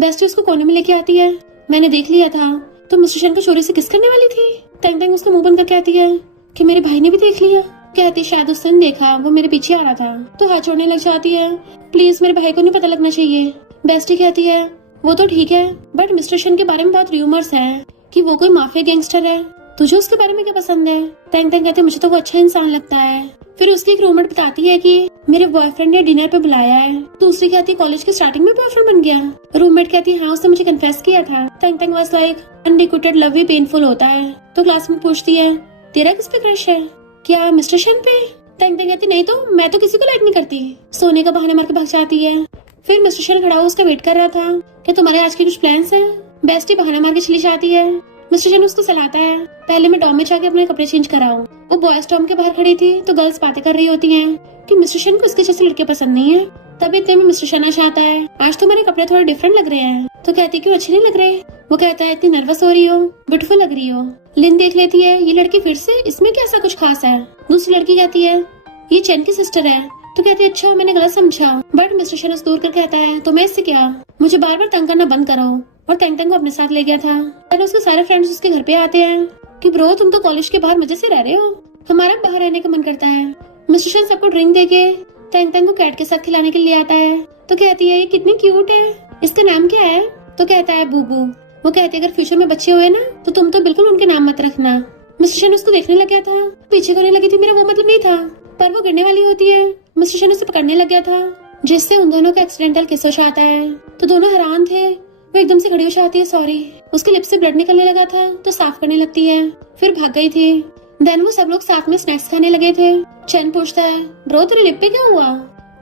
बेस्टी उसको कोने में लेके आती है। मैंने देख लिया था तो मिस्टर शन को चोरी से किस करने वाली थी। तेंग तेंग उसका मुंह बंद करके कहती है कि मेरे भाई ने भी देख लिया। कहती शायद उसने देखा, वो मेरे पीछे आ रहा था, तो हाथ छोड़ने लग जाती है। प्लीज मेरे भाई को नहीं पता लगना चाहिए। बेस्टी कहती है वो तो ठीक है, बट मिस्टर शन के बारे में बहुत रूमर्स हैं कि वो कोई माफिया गैंगस्टर है, तुझे उसके बारे में क्या पसंद है। तेंग तेंग कहती है मुझे तो वो अच्छा इंसान लगता है। फिर उसकी एक रूममेट बताती है कि मेरे बॉयफ्रेंड ने डिनर पे बुलाया है। दूसरी कहती है कॉलेज की स्टार्टिंग में बॉयफ्रेंड बन गया। रूममेट कहती है हाँ उसने मुझे कन्फेस किया था। Teng Teng was like unrequited love भी पेनफुल होता है। तो क्लास में पूछती है तेरा किस पे क्रश है, क्या मिस्टर शन पे। तेंग तेंग कहती नहीं तो मैं तो किसी को लाइक नहीं करती। सोने का बहाना मार के भाग जाती है। फिर मिस्टर शन खड़ा हो उसका वेट कर रहा था कि तुम्हारे आज के कुछ प्लान्स हैं। बेस्टी बहाना मार के चली जाती है। मिस्टर शन उसको सलाहता है पहले मैं डॉम में जाके अपने कपड़े चेंज कराऊं। वो बॉयज डॉम के बाहर खड़ी थी तो गर्ल्स बातें कर रही होती हैं कि मिस्टर शन को इसके जैसे लड़के पसंद नहीं है। तभी इतने में मिस्टर शन आता है। आज तुम्हारे कपड़े थोड़े डिफरेंट लग रहे हैं। तो कहती क्यों अच्छे नहीं लग रहे। वो कहता है इतनी नर्वस हो रही हो, ब्यूटीफुल लग रही हो। लिन देख लेती है ये लड़की फिर से, इसमें क्या ऐसा कुछ खास है। दूसरी लड़की कहती है ये चैन की सिस्टर है। तो कहती है अच्छा मैंने गलत समझा। बट मिस्टर शन दूर कर कहता है तो मैं इससे क्या, मुझे बार बार तंग करना बंद करो। और तेंग तेंग को अपने साथ ले गया था। और उसके सारे फ्रेंड्स उसके घर पे आते हैं कि ब्रो तुम तो कॉलेज के बाहर मजे से रह रहे हो, हमारा बाहर रहने का मन करता है। मिस्टर शन सबको ड्रिंक देके तेंग तेंग को कैट के साथ खिलाने के लिए आता है। तो कहती है ये कितनी क्यूट है, इसका नाम क्या है। तो कहता है बूबू। वो कहती है अगर फ्यूचर में बच्चे हुए ना तो तुम तो बिल्कुल उनके नाम मत रखना। मिस्टर शन उसको देखने लग गया था, पीछे करने लगी थी, मेरा वो मतलब नहीं था, पर वो गिरने वाली होती है। मिस्टर शन उसे पकड़ने लग गया था, जिससे उन दोनों का एक्सीडेंटल किस हो जाता है। तो दोनों हैरान थे। वो एकदम से खड़ी हो जाती है, सॉरी। उसके लिप से ब्लड निकलने लगा था तो साफ करने लगती है, फिर भाग गई थी। देन वो सब लोग साथ में स्नैक्स खाने लगे थे। चैन पूछता है ब्रो तेरे लिप पे क्या हुआ,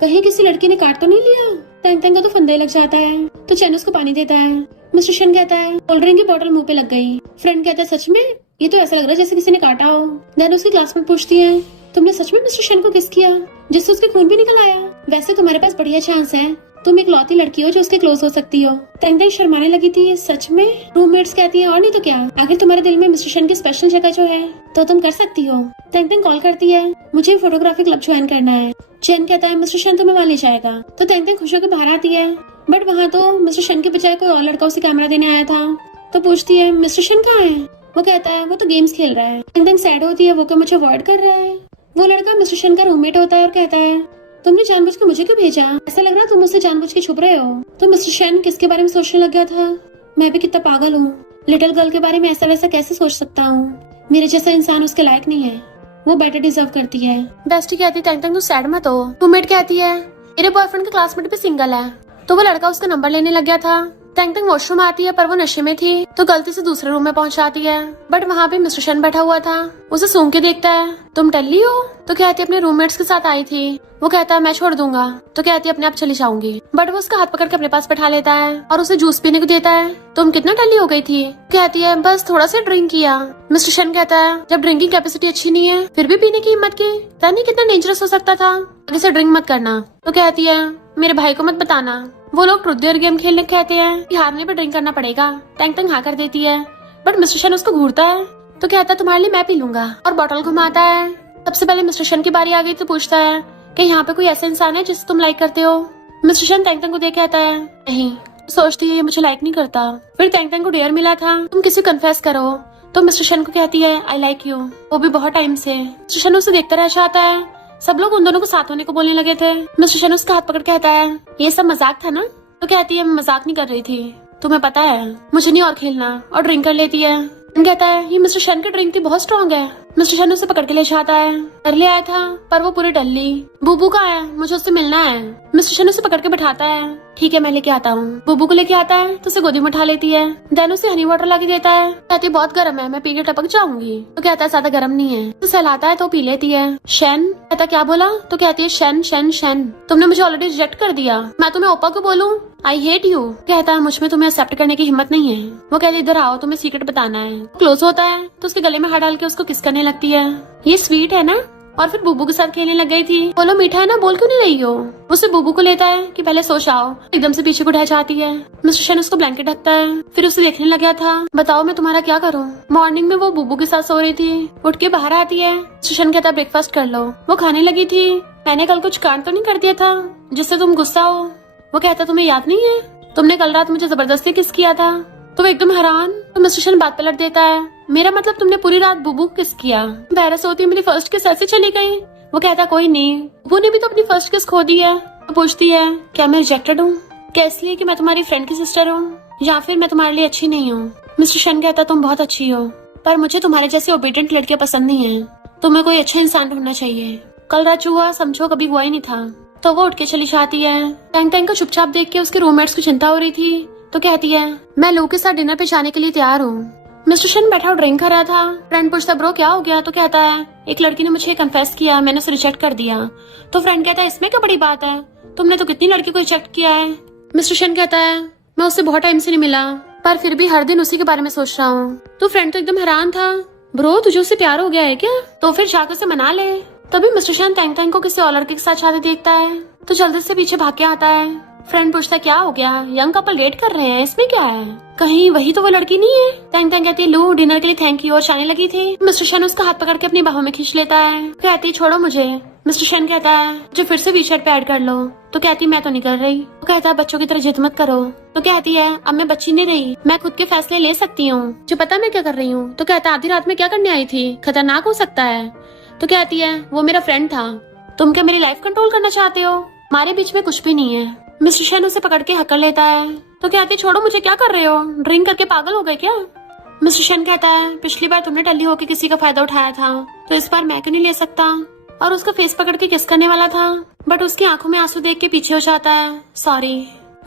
कहीं किसी लड़की ने काट तो नहीं लिया। तेंग तेंग को तो फंदे लग जाता है, तो चैन उसको पानी देता है। मिस्टर शन कहता है कोल्ड ड्रिंक की बोतल मुंह पे लग गई। फ्रेंड कहता है सच में, ये तो ऐसा लग रहा है जैसे किसी ने काटा हो। देन उसकी क्लास में पूछती है तुमने सच में मिस्टर शन को किस किया, जिससे उसके खून भी निकल आया। वैसे तुम्हारे पास बढ़िया चांस है, तुम एक लौती लड़की हो जो उसके क्लोज हो सकती हो। तेंग तेंग शर्माने लगी थी, सच में। रूममेट्स कहती हैं और नहीं तो क्या, आखिर तुम्हारे दिल में मिस्टर शन की स्पेशल जगह जो है तो तुम कर सकती हो। तेंग तेंग कॉल करती है मुझे फोटोग्राफी क्लब ज्वाइन करना है। चैन कहता है मिस्टर शन तुम्हें वहाँ ले जाएगा। तो तेंग तेंग खुश होकर बाहर आती है, बट वहाँ तो मिस्टर शन के बजाय कोई और लड़का उसे कैमरा देने आया था। तो पूछती है मिस्टर शन कहाँ है। वो कहता है वो तो गेम्स खेल रहा है। तेंग तेंग सैड होती है, वो क्या मुझे अवॉइड कर रहा है। वो लड़का मिस्टर शन का रूममेट होता है और कहता है तुमने जानबूझ के मुझे क्यों भेजा, ऐसा लग रहा है तुम मुझसे जानबूझ के छुप रहे हो। तो मिस्टर शन किसके बारे में सोचने लग गया था, मैं भी कितना पागल हूँ, लिटिल गर्ल के बारे में ऐसा वैसा कैसे सोच सकता हूँ, मेरे जैसा इंसान उसके लायक नहीं है, वो बेटर डिजर्व करती है। बेस्टी कहती है तेंग तेंग तू सैड मत हो। रूममेट कहती है मेरे बॉयफ्रेंड का क्लासमेट भी सिंगल है। तो वो लड़का उसका नंबर लेने लग गया था। तेंग तेंग वॉशरूम आती है पर वो नशे में थी तो गलती से दूसरे रूम में पहुंच जाती है, बट वहाँ पे मिस्टर शन बैठा हुआ था। उसे सूंघ के देखता है तुम टल्ली हो। तो कहती है अपने रूममेट्स के साथ आई थी। वो कहता है मैं छोड़ दूंगा। तो कहती है अपने आप चली जाऊंगी, बट वो उसका हाथ पकड़ के अपने पास बैठा लेता है और उसे जूस पीने को देता है। तुम कितना टल्ली हो गई थी। कहती है बस थोड़ा सा ड्रिंक किया। मिस्टर शन कहता है जब ड्रिंकिंग कैपेसिटी अच्छी नहीं है फिर भी पीने की हिम्मत की, पता नहीं कितना डेंजरस हो सकता था, आगे से ड्रिंक मत करना। तो कहती है मेरे भाई को मत बताना। वो लोग ट्रुथ और गेम खेलने कहते हैं कि हारने पे ड्रिंक करना पड़ेगा। तेंग तेंग हाँ कर देती है, बट मिस्टर शन उसको घूरता है। तो कहता है तुम्हारे लिए मैं पी लूंगा और बोतल घुमाता है। सबसे पहले मिस्टर शन की बारी आ गई तो पूछता है कि यहाँ पे कोई ऐसा इंसान है जिसे तुम लाइक करते हो। मिस्टर शन तेंग तेंग को देख कहता है नहीं। सोचती है ये मुझे लाइक नहीं करता। फिर तेंग तेंग को डेयर मिला था तुम किसी कन्फेस करो। तो मिस्टर शन को कहती है आई लाइक यू, वो भी बहुत टाइम से। मिस्टर शन उसे देखता रह जाता है। सब लोग उन दोनों को साथ होने को बोलने लगे थे। मिस्टर शन उसका हाथ पकड़ कहता है ये सब मजाक था ना। तो कहती है मजाक नहीं कर रही थी, तुम्हें पता है मुझे नहीं और खेलना, और ड्रिंक कर लेती है। कहता है ये मिस्टर शन की ड्रिंक थी, बहुत स्ट्रॉन्ग है। मिस्टर शन उसे पकड़ के ले जाता है। कर ले आया था पर वो पूरी डल्ली। बूबू का है, मुझे उससे मिलना है। मिस्टर शन उसे पकड़ के बैठाता है। ठीक है मैं लेके आता हूँ। बूबू को लेके आता है तो उसे गोदी में उठा लेती है। देन उसे हनी वाटर ला के देता है। कहती है बहुत गर्म है, मैं पी के टपक जाऊंगी। तो कहता है ज्यादा गर्म नहीं है। तो सहलाता है तो पी लेती है। शन कहता क्या बोला? तो कहती है शन शन शन, तुमने मुझे ऑलरेडी रिजेक्ट कर दिया, मैं तुम्हें ओपा को बोलूं? I hate you. कहता है मुझ में तुम्हें एक्सेप्ट करने की हिम्मत नहीं है। वो कहती है इधर आओ, तुम्हें सीक्रेट बताना है। क्लोज होता है तो उसके गले में हाथ डाल के उसको किस करने लगती है। ये स्वीट है ना? और फिर बुबू के साथ खेलने लग गई थी। बोलो मीठा है ना, बोल क्यों नहीं रही हो? उसे बुबू को लेता है कि पहले सो जाओ। एकदम से पीछे को ढह जाती है। मिस्टर शन उसको ब्लैंकेट ढकता है। फिर उसे देखने लग गया था। बताओ मैं तुम्हारा क्या करूं? मॉर्निंग में वो बुबू के साथ सो रही थी। उठ के बाहर आती है। मिस्टर शन कहता है ब्रेकफास्ट कर लो। वो खाने लगी थी। मैंने कल कुछ कांड तो नहीं कर दिया था जिससे तुम गुस्सा हो? वो कहता तुम्हें याद नहीं है तुमने कल रात मुझे जबरदस्ती किस किया था? तो वो एकदम हैरान। तो मिस्टर शन बात पलट देता है। मेरा मतलब तुमने पूरी रात बुबू को किस किया? एम्बैरस होती मेरी फर्स्ट किस ऐसे चली गई। वो कहता कोई नहीं, बुबू ने भी तो अपनी फर्स्ट किस खो दी है। वो पूछती है क्या मैं रिजेक्टेड हूँ? क्या इसलिए कि मैं तुम्हारी फ्रेंड की सिस्टर हूँ, या फिर मैं तुम्हारे लिए अच्छी नहीं हूँ? मिस्टर शन कहता तुम बहुत अच्छी हो, पर मुझे तुम्हारे जैसे ओबीडिएंट लड़कियां पसंद नहीं है। तुम्हें कोई अच्छा इंसान ढूंढना चाहिए। कल रात जो हुआ समझो कभी हुआ ही नहीं था। तो वो उठ के चली जाती है। टैंग टैंग को चुपचाप देख के उसके रूममेट्स को चिंता हो रही थी। तो कहती है मैं लू के साथ डिनर पे जाने के लिए तैयार हूँ। मिस्टर शन बैठा और ड्रिंक कर रहा था। फ्रेंड पूछता ब्रो क्या हो गया? तो कहता है एक लड़की ने मुझे कन्फेस किया, मैंने उसे रिजेक्ट कर दिया। तो फ्रेंड कहता है इसमें क्या बड़ी बात है, तुमने तो कितनी लड़की को रिजेक्ट किया है। मिस्टर शन कहता है मैं उससे बहुत टाइम से नहीं मिला, पर फिर भी हर दिन उसी के बारे में सोच रहा हूँ। तो फ्रेंड तो एकदम हैरान था। ब्रो तुझे उससे प्यार हो गया है क्या? तो फिर जाकर उसे मना ले। तभी मिस्टर शन टैंग टैंग को किसी और लड़के के साथ शादी देखता है तो जल्दी से पीछे भाग के आता है। फ्रेंड पूछता क्या हो गया? यंग कपल डेट कर रहे हैं, इसमें क्या है? कहीं वही तो वो लड़की नहीं है? टैंग टैंग कहती है लू डिनर के लिए थैंक यू, और जाने लगी थी। मिस्टर शन उसका हाथ पकड़ के अपनी बाहों में खींच लेता है। कहती है छोड़ो मुझे। मिस्टर शन कहता है जो फिर से वी शर्ट पे ऐड कर लो। तो कहती मैं तो नहीं कर रही। तो कहता है बच्चों की तरह जिद मत करो। तो कहती है अब मैं बच्ची नहीं रही, मैं खुद के फैसले ले सकती हूँ। जो पता मैं क्या कर रही हूँ? तो कहता आधी रात में क्या करने आई थी, खतरनाक हो सकता है। तो कहती है वो मेरा फ्रेंड था। तुम क्या मेरी लाइफ कंट्रोल करना चाहते हो? हमारे बीच में कुछ भी नहीं है। मिस्टर शन उसे पकड़ के हकल लेता है। तो कहती छोड़ो मुझे, क्या कर रहे हो? ड्रिंक करके पागल हो गए क्या? मिस्टर शन कहता है पिछली बार तुमने टल्ली होकर किसी का फायदा उठाया था, तो इस बार मैं क्यों नहीं ले सकता? और उसका फेस पकड़ के किस करने वाला था, बट उसकी आंखों में आंसू देख के पीछे हो जाता है। सॉरी।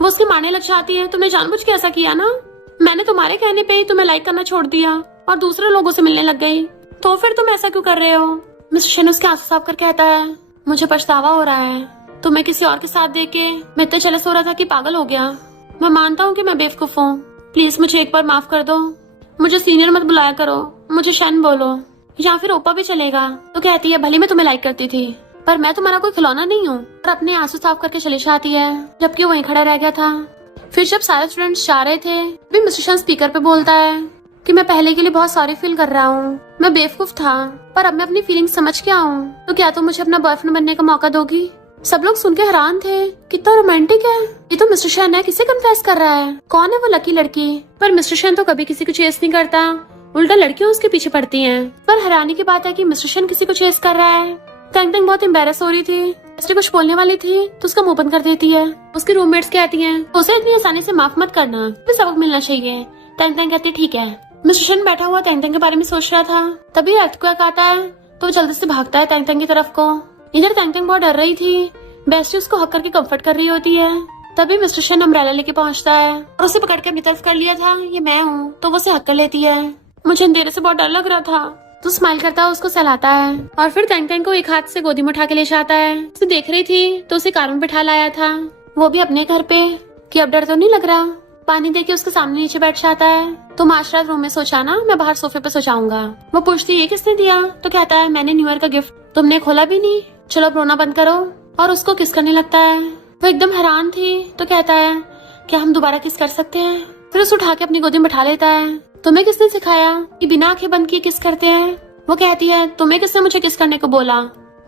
वो उसकी मारने लग जाती है। तुमने जानबूझ के ऐसा किया ना? मैंने तुम्हारे कहने पे ही तुम्हें लाइक करना छोड़ दिया और दूसरे लोगों से मिलने लग गई, तो फिर तुम ऐसा क्यों कर रहे हो? मिस्टर शन उसके आंसू साफ कर कहता है मुझे पछतावा हो रहा है, तुम्हें किसी और के साथ देख के मैं इतने जेलस हो रहा था कि पागल हो गया। मैं मानता हूँ कि मैं बेवकूफ हूँ, प्लीज मुझे एक बार माफ कर दो। मुझे सीनियर मत बुलाया करो, मुझे शन बोलो, या फिर ओपा भी चलेगा। तो कहती है भले मैं तुम्हें लाइक करती थी, पर मैं तुम्हारा कोई खिलौना नहीं हूँ। और अपने आंसू साफ करके चली जाती है, जबकि वहीं खड़ा रह गया था। फिर जब सारे स्टूडेंट्स जा रहे थे, भी मिस्टर शन स्पीकर पे बोलता है कि मैं पहले के लिए बहुत सॉरी फील कर रहा हूँ, मैं बेवकूफ था, पर अब मैं अपनी फीलिंग्स समझ के आऊँ। तो क्या तुम मुझे अपना बॉयफ्रेंड बनने का मौका दोगी? सब लोग सुन के हैरान थे, कितना रोमांटिक है ये तो। मिस्टर शन है, किसे कन्फेस कर रहा है? कौन है वो लकी लड़की? पर मिस्टर शन तो कभी किसी को चेस नहीं करता, उल्टा लड़कियां उसके पीछे पड़ती हैं। पर हैरानी की बात है कि मिस्टर शन किसी को चेस कर रहा है। टैंग टैंग बहुत एम्बैरस हो रही थी, इसलिए कुछ बोलने वाली थी तो उसका मुंह बंद कर देती है। उसकी रूममेट्स कहती हैं उसे इतनी आसानी से माफ मत करना, तो सबक मिलना चाहिए। टैंग टैंग कहती है ठीक है। मिस्टर शन बैठा हुआ टैंग टैंग के बारे में सोच रहा था, तभी अर्थक्वेक आता है तो जल्दी से भागता है टैंग टैंग की तरफ को। इधर टैंग टैंग बहुत डर रही थी, बेस्टी उसको हक करके कंफर्ट कर रही होती है। तभी मिस्टर शन अम्ब्रेला लेके पहुंचता है और उसे पकड़ कर अपनी तरफ कर लिया था, ये मैं हूँ, तो वो उसे हक कर लेती है। मुझे अंधेरे से बहुत डर लग रहा था। तो स्माइल करता है, उसको सहलाता है और फिर टैंग टैंग को एक हाथ से गोदी में उठा के ले जाता है। उसे देख रही थी तो उसे कार में बैठा लाया था, वो भी अपने घर पे, कि अब डर तो नहीं लग रहा। पानी देके उसके सामने नीचे बैठ जाता है। तुम आज रात रूम में सो जाना, मैं बाहर सोफे पे सो जाऊंगा। वो पूछती है ये किसने दिया? तो कहता है मैंने न्यू ईयर का गिफ्ट, तुमने खोला भी नहीं, चलो रोना बंद करो। और उसको किस करने लगता है। वो एकदम हैरान थी तो कहता है क्या हम दोबारा किस कर सकते हैं? फिर उसे उठा के अपनी गोदी में बैठा लेता है। तुम्हें किसने सिखाया कि बिना आंखें बंद किए किस करते हैं? वो कहती है तुम्हें किसने मुझे किस करने को बोला?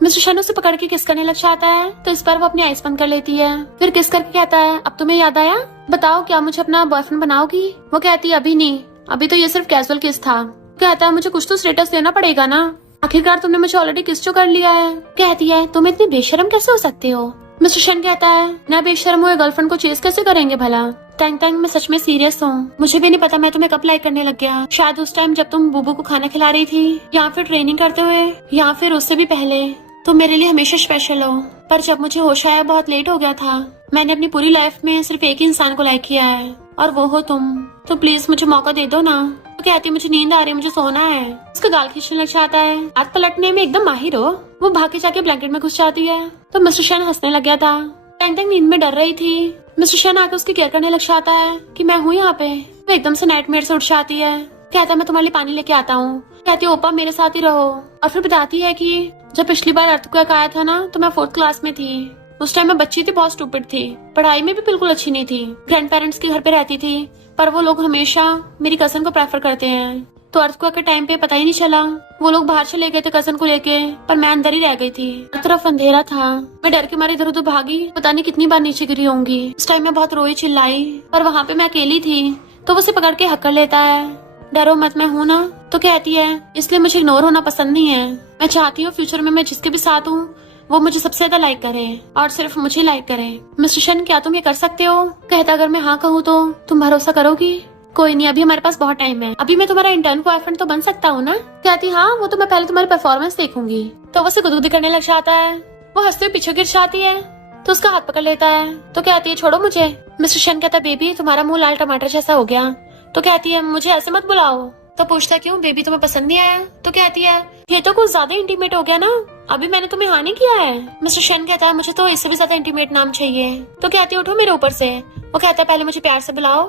मिस्टर शन उसे पकड़ के किस करने लग जाता है, तो इस बार वो अपनी आईज बंद कर लेती है। फिर किस करके कहता है अब तुम्हें याद आया, बताओ क्या मुझे अपना बॉयफ्रेंड बनाओगी? वो कहती है अभी नहीं, अभी तो ये सिर्फ कैजुअल किस था। कहता है मुझे कुछ तो स्टेटस देना पड़ेगा ना, आखिरकार तुमने मुझे ऑलरेडी किस जो कर लिया है। कहती है तुम इतनी बेशरम कैसे हो सकते हो? मिस्टर शन कहता है ना बेशरम हुए गर्लफ्रेंड को चेस कैसे करेंगे भला? टैंग टैंग मैं सच में सीरियस हूँ। मुझे भी नहीं पता मैं तुम्हें कब लाइक करने लग गया। शायद उस टाइम जब तुम बुबू को खाना खिला रही थी, या फिर ट्रेनिंग करते हुए, या फिर उससे भी पहले। तुम मेरे लिए हमेशा स्पेशल हो। पर जब मुझे होश आया बहुत लेट हो गया था। मैंने अपनी पूरी लाइफ में सिर्फ एक ही इंसान को लाइक किया है, और वो हो तुम। तो प्लीज मुझे मौका दे दो ना। तो कहती मुझे नींद आ रही है, मुझे सोना है। उसका गाल खींचने लग जाता है। हाथ पलटने में एकदम माहिर हो। वो भाग के जाके ब्लैंकेट में घुस जाती है। तो मिस्टर शन हंसने लग गया था। टैंग टैंग नींद में डर रही थी। मिस्टर शन आकर उसकी केयर करने लग जाता है कि मैं हूँ यहाँ पे। वो एकदम से नाइटमेयर से उठ जाती है। कहता है मैं तुम्हारे लिए पानी लेके आता हूँ। कहती है ओपा मेरे साथ ही रहो। और फिर बताती है कि जब पिछली बार अर्थक्वेक आया था ना, तो मैं 4th क्लास में थी। उस टाइम मैं बच्ची थी, बहुत स्टूपिड थी, पढ़ाई में भी बिल्कुल अच्छी नहीं थी। ग्रैंड पेरेंट्स के घर पे रहती थी, पर वो लोग हमेशा मेरी कजन को प्रेफर करते हैं। तो अर्थक्वेक के टाइम पे पता ही नहीं चला। वो लोग बाहर चले गए थे कजन को लेके, पर मैं अंदर ही रह गई थी। हर तरफ अंधेरा था। मैं डर के मारे इधर उधर भागी, पता नहीं कितनी बार नीचे गिरी होंगी। इस टाइम मैं बहुत रोई चिल्लाई, पर वहाँ पे मैं अकेली थी। तो वो उसे पकड़ के हक कर लेता है। डरो मत, मैं हूँ ना। तो कहती है इसलिए मुझे इग्नोर होना पसंद नहीं है। मैं चाहती हूँ फ्यूचर में मैं जिसके भी साथ हूँ वो मुझे सबसे ज्यादा लाइक करे, और सिर्फ मुझे लाइक करे। मिस्टर शन क्या तुम ये कर सकते हो? कहता अगर मैं हाँ कहूँ तो तुम भरोसा करोगी? कोई नहीं, अभी हमारे पास बहुत टाइम है। अभी मैं तुम्हारा इंटर्न बॉयफ्रेंड तो बन सकता हूँ ना? कहती हाँ, वो तो मैं पहले तुम्हारी परफॉर्मेंस देखूंगी। तो वो उसे गुदगुदी करने लग जाता है। वो हंसते हुए पीछे गिर जाती है, तो उसका हाथ पकड़ लेता है। तो कहती है छोड़ो मुझे। मिस्टर शन कहता बेबी तुम्हारा मुंह लाल टमाटर जैसा हो गया। तो कहती है मुझे ऐसे मत बुलाओ। तो पूछता क्यों बेबी, तुम्हें पसंद नहीं आया? तो कहती है ये तो कुछ ज्यादा इंटीमेट हो गया ना, अभी मैंने तुम्हें हाँ नहीं किया है। मिस्टर शन कहता है मुझे तो इससे भी ज्यादा इंटीमेट नाम चाहिए। तो कहती है उठो मेरे ऊपर से। वो कहता है पहले मुझे प्यार से बुलाओ।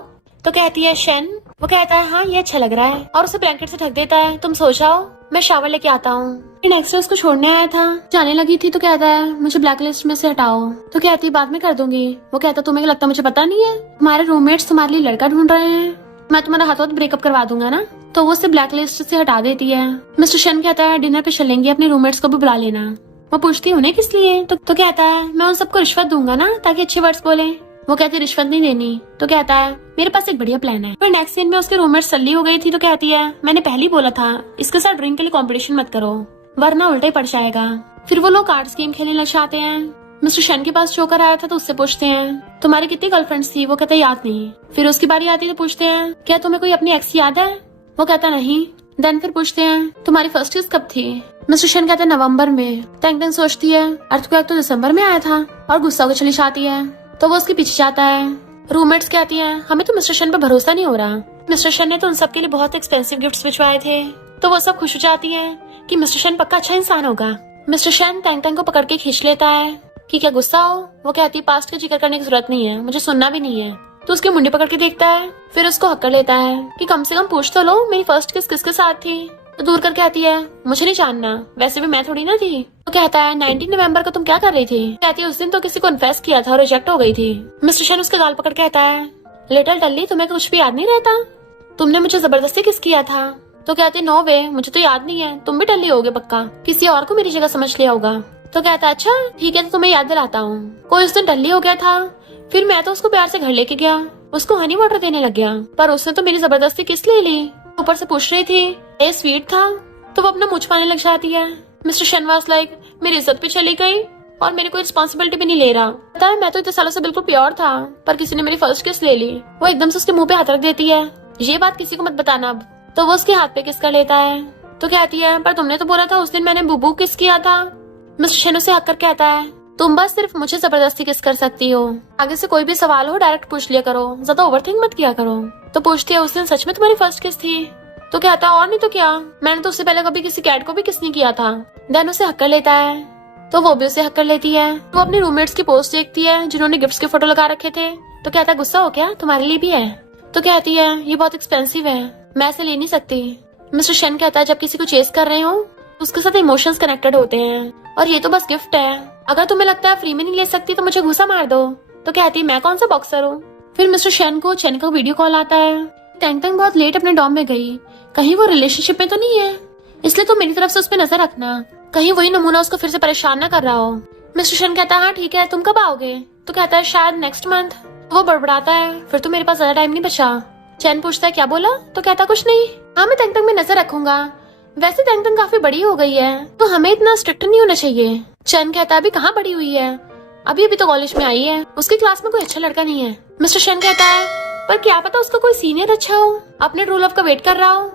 तो कहती है शन। वो कहता है हाँ ये अच्छा लग रहा है, और उसे ब्लैंकेट से ढक देता है। तुम सो जाओ, मैं शावर लेके आता हूँ। नेक्स्ट डे उसको छोड़ने आया था, जाने लगी थी। तो कहता है मुझे ब्लैक लिस्ट में से हटाओ। तो कहती है बाद में कर दूंगी। वो कहता तुम्हें लगता मुझे पता नहीं है? तुम्हारे रूममेट्स तुम्हारे लिए लड़का ढूंढ रहे हैं, मैं तुम्हारा हाथों ब्रेकअप करवा दूंगा ना। तो वो उसे ब्लैक लिस्ट से हटा देती है। मिस्टर शन कहता है डिनर पे चलेंगे, अपने रूममेट्स को भी बुला लेना। वो पूछती है उन्हें किस लिए? तो कहता है मैं उन सबको रिश्वत दूंगा ना, ताकि अच्छे वर्ड्स बोले। वो कहती है रिश्वत नहीं देनी। तो कहता है मेरे पास एक बढ़िया प्लान है। पर नेक्स्ट सीन में उसके रूममेट सल्ली हो गई थी। तो कहती है मैंने पहले ही बोला था इसके साथ ड्रिंक के लिए कंपटीशन मत करो, वरना उल्टा ही पड़ जाएगा। फिर वो लोग कार्ड्स गेम खेलने लग जाते हैं। मिस्टर शन के पास जोकर आया था, तो उससे पूछते हैं तुम्हारी कितनी गर्लफ्रेंड्स थी? वो कहता है याद नहीं। फिर उसकी बारी आती है तो पूछते हैं क्या तुम्हें कोई अपनी एक्स याद है? वो कहता नहीं। देन फिर पूछते हैं तुम्हारी फर्स्ट किस कब थी? मिस्टर शन कहता है नवंबर में। टैंग टैंग सोचती है अर्थक्वेक तो दिसंबर में आया था, और गुस्सा होकर चली जाती है। तो वो उसके पीछे जाता है। रूममेट्स कहती हैं हमें तो मिस्टर शन पर भरोसा नहीं हो रहा। मिस्टर शन ने तो उन सबके लिए बहुत एक्सपेंसिव गिफ्ट्स भिजवाए थे। तो वो सब खुश हो जाती हैं कि मिस्टर शन पक्का अच्छा इंसान होगा। मिस्टर शन टैंग टैंग को पकड़ के खींच लेता है कि क्या गुस्सा हो? वो कहती पास्ट का जिक्र करने की जरूरत नहीं है, मुझे सुनना भी नहीं है। तो उसकी मुंडी पकड़ के देखता है, फिर उसको हक कर लेता है कि कम से कम पूछ तो लो मेरी फर्स्ट किस किसके साथ थी। तो दूर करके आती है मुझे नहीं जानना, वैसे भी मैं थोड़ी ना थी। तो कहता है 19 नवंबर को तुम क्या कर रही थी? कहती है उस दिन तो किसी को इन्फेस्ट किया था और रिजेक्ट हो गई थी। मिस्टर शन उसके गाल पकड़ कहता है लिटिल टल्ली तुम्हें कुछ भी याद नहीं रहता? तुमने मुझे जबरदस्ती किस किया था? तो कहते नो वे, मुझे तो याद नहीं है, तुम भी टल्ली होगे पक्का, किसी और को मेरी जगह समझ लिया होगा। तो कहता है अच्छा ठीक है, तो तुम्हें याद दिलाता हूँ। कोई उस दिन टल्ली हो गया था, फिर मैं तो उसको प्यार से घर लेके गया, उसको हनी वाटर देने लग गया, पर उसने तो मेरी जबरदस्ती किस ले ली। ऊपर से पूछ रही थी ये स्वीट था। तो वो अपना मुंह छुपाने लग जाती है। मिस्टर शनवास लाइक मेरी इज्जत भी चली गई और मेरी कोई रिस्पॉन्सिबिलिटी भी नहीं ले रहा। पता है मैं तो इतने सालों से बिल्कुल प्योर था, पर किसी ने मेरी फर्स्ट किस ले ली। वो एकदम से उसके मुंह पे हाथ रख देती है, ये बात किसी को मत बताना अब। तो वो उसके हाथ पे किस कर लेता है। तो कहती है पर तुमने तो बोला था उस दिन मैंने बुबू किस किया था। मिस्टर शन उसे हक कर कहता है तुम बस सिर्फ मुझे जबरदस्ती किस कर सकती हो, आगे से कोई भी सवाल हो डायरेक्ट पूछ लिया करो, ज्यादा ओवरथिंक मत किया करो। तो पूछती है उस दिन सच में तुम्हारी फर्स्ट किस थी? तो कहता है और नहीं तो क्या, मैंने तो उससे पहले कभी किसी कैट को भी किस नहीं किया था। देन उसे हक कर लेता है, तो वो भी उसे हक कर लेती है। वो अपने रूममेट्स की पोस्ट देखती है जिन्होंने गिफ्ट्स के फोटो लगा रखे थे। तो कहता है गुस्सा हो क्या, तुम्हारे लिए भी है? तो कहती है ये बहुत एक्सपेंसिव है, मैं इसे ले नहीं सकती। मिस्टर शन कहता है जब किसी को चेस कर रहे हो उसके साथ इमोशंस कनेक्टेड होते हैं, और ये तो बस गिफ्ट है, अगर तुम्हें लगता है फ्री में नहीं ले सकती तो मुझे घूसा मार दो। तो कहती है मैं कौन सा बॉक्सर हूँ। फिर मिस्टर शन को चैन का वीडियो कॉल आता है। टैंग टैंग बहुत लेट अपने डॉम में गई, कहीं वो रिलेशनशिप में तो नहीं है, इसलिए तो मेरी तरफ से उस पर नजर रखना, कहीं वही नमूना उसको फिर से परेशान ना कर रहा हो। मिस्टर शन कहता है हाँ ठीक है, तुम कब आओगे? तो कहता है शायद नेक्स्ट मंथ। वो बड़बड़ाता है फिर तो मेरे पास ज्यादा टाइम नहीं बचा। चैन पूछता है क्या बोला? तो कहता कुछ नहीं, हाँ मैं टैंग टैंग में नजर रखूंगा, वैसे टैंग टैंग काफी बड़ी हो गई है तो हमें इतना स्ट्रिक्ट नहीं होना चाहिए। चैन कहता है अभी कहाँ बड़ी हुई है, अभी अभी तो कॉलेज में आई है, उसकी क्लास में कोई अच्छा लड़का नहीं है। मिस्टर शन कहता है पर क्या पता उसका कोई सीनियर अच्छा हो, अपने ट्रू लव का वेट कर रहा हो।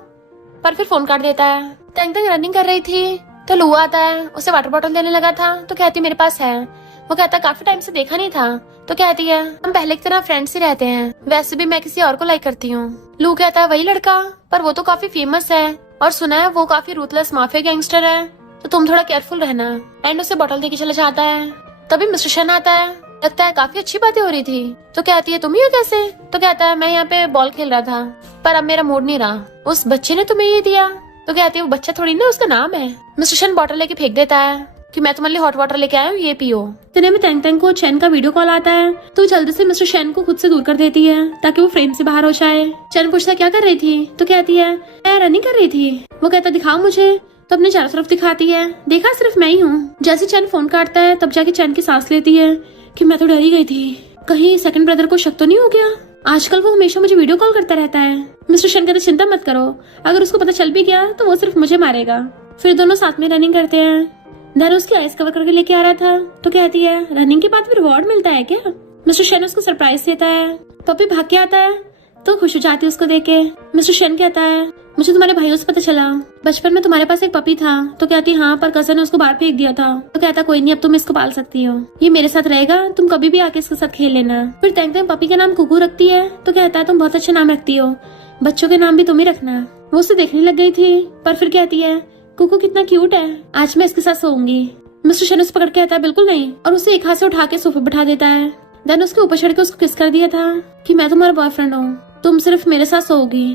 पर फिर फोन काट देता है। तंग तंग रनिंग कर रही थी तो लू आता है, उसे वाटर बॉटल देने लगा था तो कहती मेरे पास है। वो कहता काफी टाइम से देखा नहीं था। तो कहती है हम पहले की तरह फ्रेंड्स ही रहते हैं, वैसे भी मैं किसी और को लाइक करती हूँ। लू कहता है वही लड़का, पर वो तो काफी फेमस है और सुना है वो काफी रूथलेस माफिया गैंगस्टर है, तो तुम थोड़ा केयरफुल रहना। एंड उसे बॉटल देके चला जाता है। तभी मिस्टर शन आता है, लगता है काफी अच्छी बातें हो रही थी। तो कहती है तुम ही हो कैसे? तो कहता है मैं यहाँ पे बॉल खेल रहा था पर अब मेरा मूड नहीं रहा, उस बच्चे ने तुम्हें ये दिया। तो कहती है वो बच्चा थोड़ी ना, उसका नाम है। मिस्टर शन बॉटल लेके फेंक देता है कि मैं तुम्हारे लिए हॉट वाटर लेके आया हूँ, ये पियो। इतने में तंग तंग को चैन का वीडियो कॉल आता है तो जल्दी से मिस्टर शन को खुद से दूर कर देती है ताकि वो फ्रेम से बाहर हो जाए। चैन पूछता है क्या कर रही थी? तो कहती है मैं रनिंग कर रही थी। वो कहता दिखाओ मुझे, तो अपने चारों तरफ दिखाती है। देखा सिर्फ मैं ही हूँ। जैसे चैन फोन काटता है तब जाके चैन की सांस लेती है कि मैं तो डर ही गई थी, कहीं सेकंड ब्रदर को शक तो नहीं हो गया। आजकल वो हमेशा मुझे वीडियो कॉल करता रहता है। मिस्टर शन कहते चिंता मत करो, अगर उसको पता चल भी गया तो वो सिर्फ मुझे मारेगा। फिर दोनों साथ में रनिंग करते हैं। धन उसकी आइस कवर करके लेके आ रहा था तो कहती है रनिंग के बाद भी रिवॉर्ड मिलता है क्या? मिस्टर शन उसको सरप्राइज देता है। पपी भाग के आता है तो खुश हो जाती है उसको देख के। मिस्टर शन कहता है मुझे तुम्हारे भाइयों से पता चला, बचपन में तुम्हारे पास एक पपी था। तो कहती है हाँ, पर कजन ने उसको बाहर फेंक दिया था। तो कहता कोई नहीं, अब तुम इसको पाल सकती हो, ये मेरे साथ रहेगा, तुम कभी भी आके इसके साथ खेल लेना। फिर तंग तंग पपी का नाम कुकू रखती है तो कहता है तुम बहुत अच्छा नाम रखती हो, बच्चों के नाम भी तुम ही रखना। वो उसे देखने लग गई थी पर फिर कहती है कुकू कितना क्यूट है, आज मैं इसके साथ सोऊंगी। मिस्टर शन उसे पकड़ के कहता है बिल्कुल नहीं, और उसे एक हाथ से उठा के सोफे बिठा देता है। देन उसके ऊपर चढ़ के उसको किस कर दिया था कि मैं तुम्हारा बॉयफ्रेंड हूँ, तुम सिर्फ मेरे साथ सोओगी।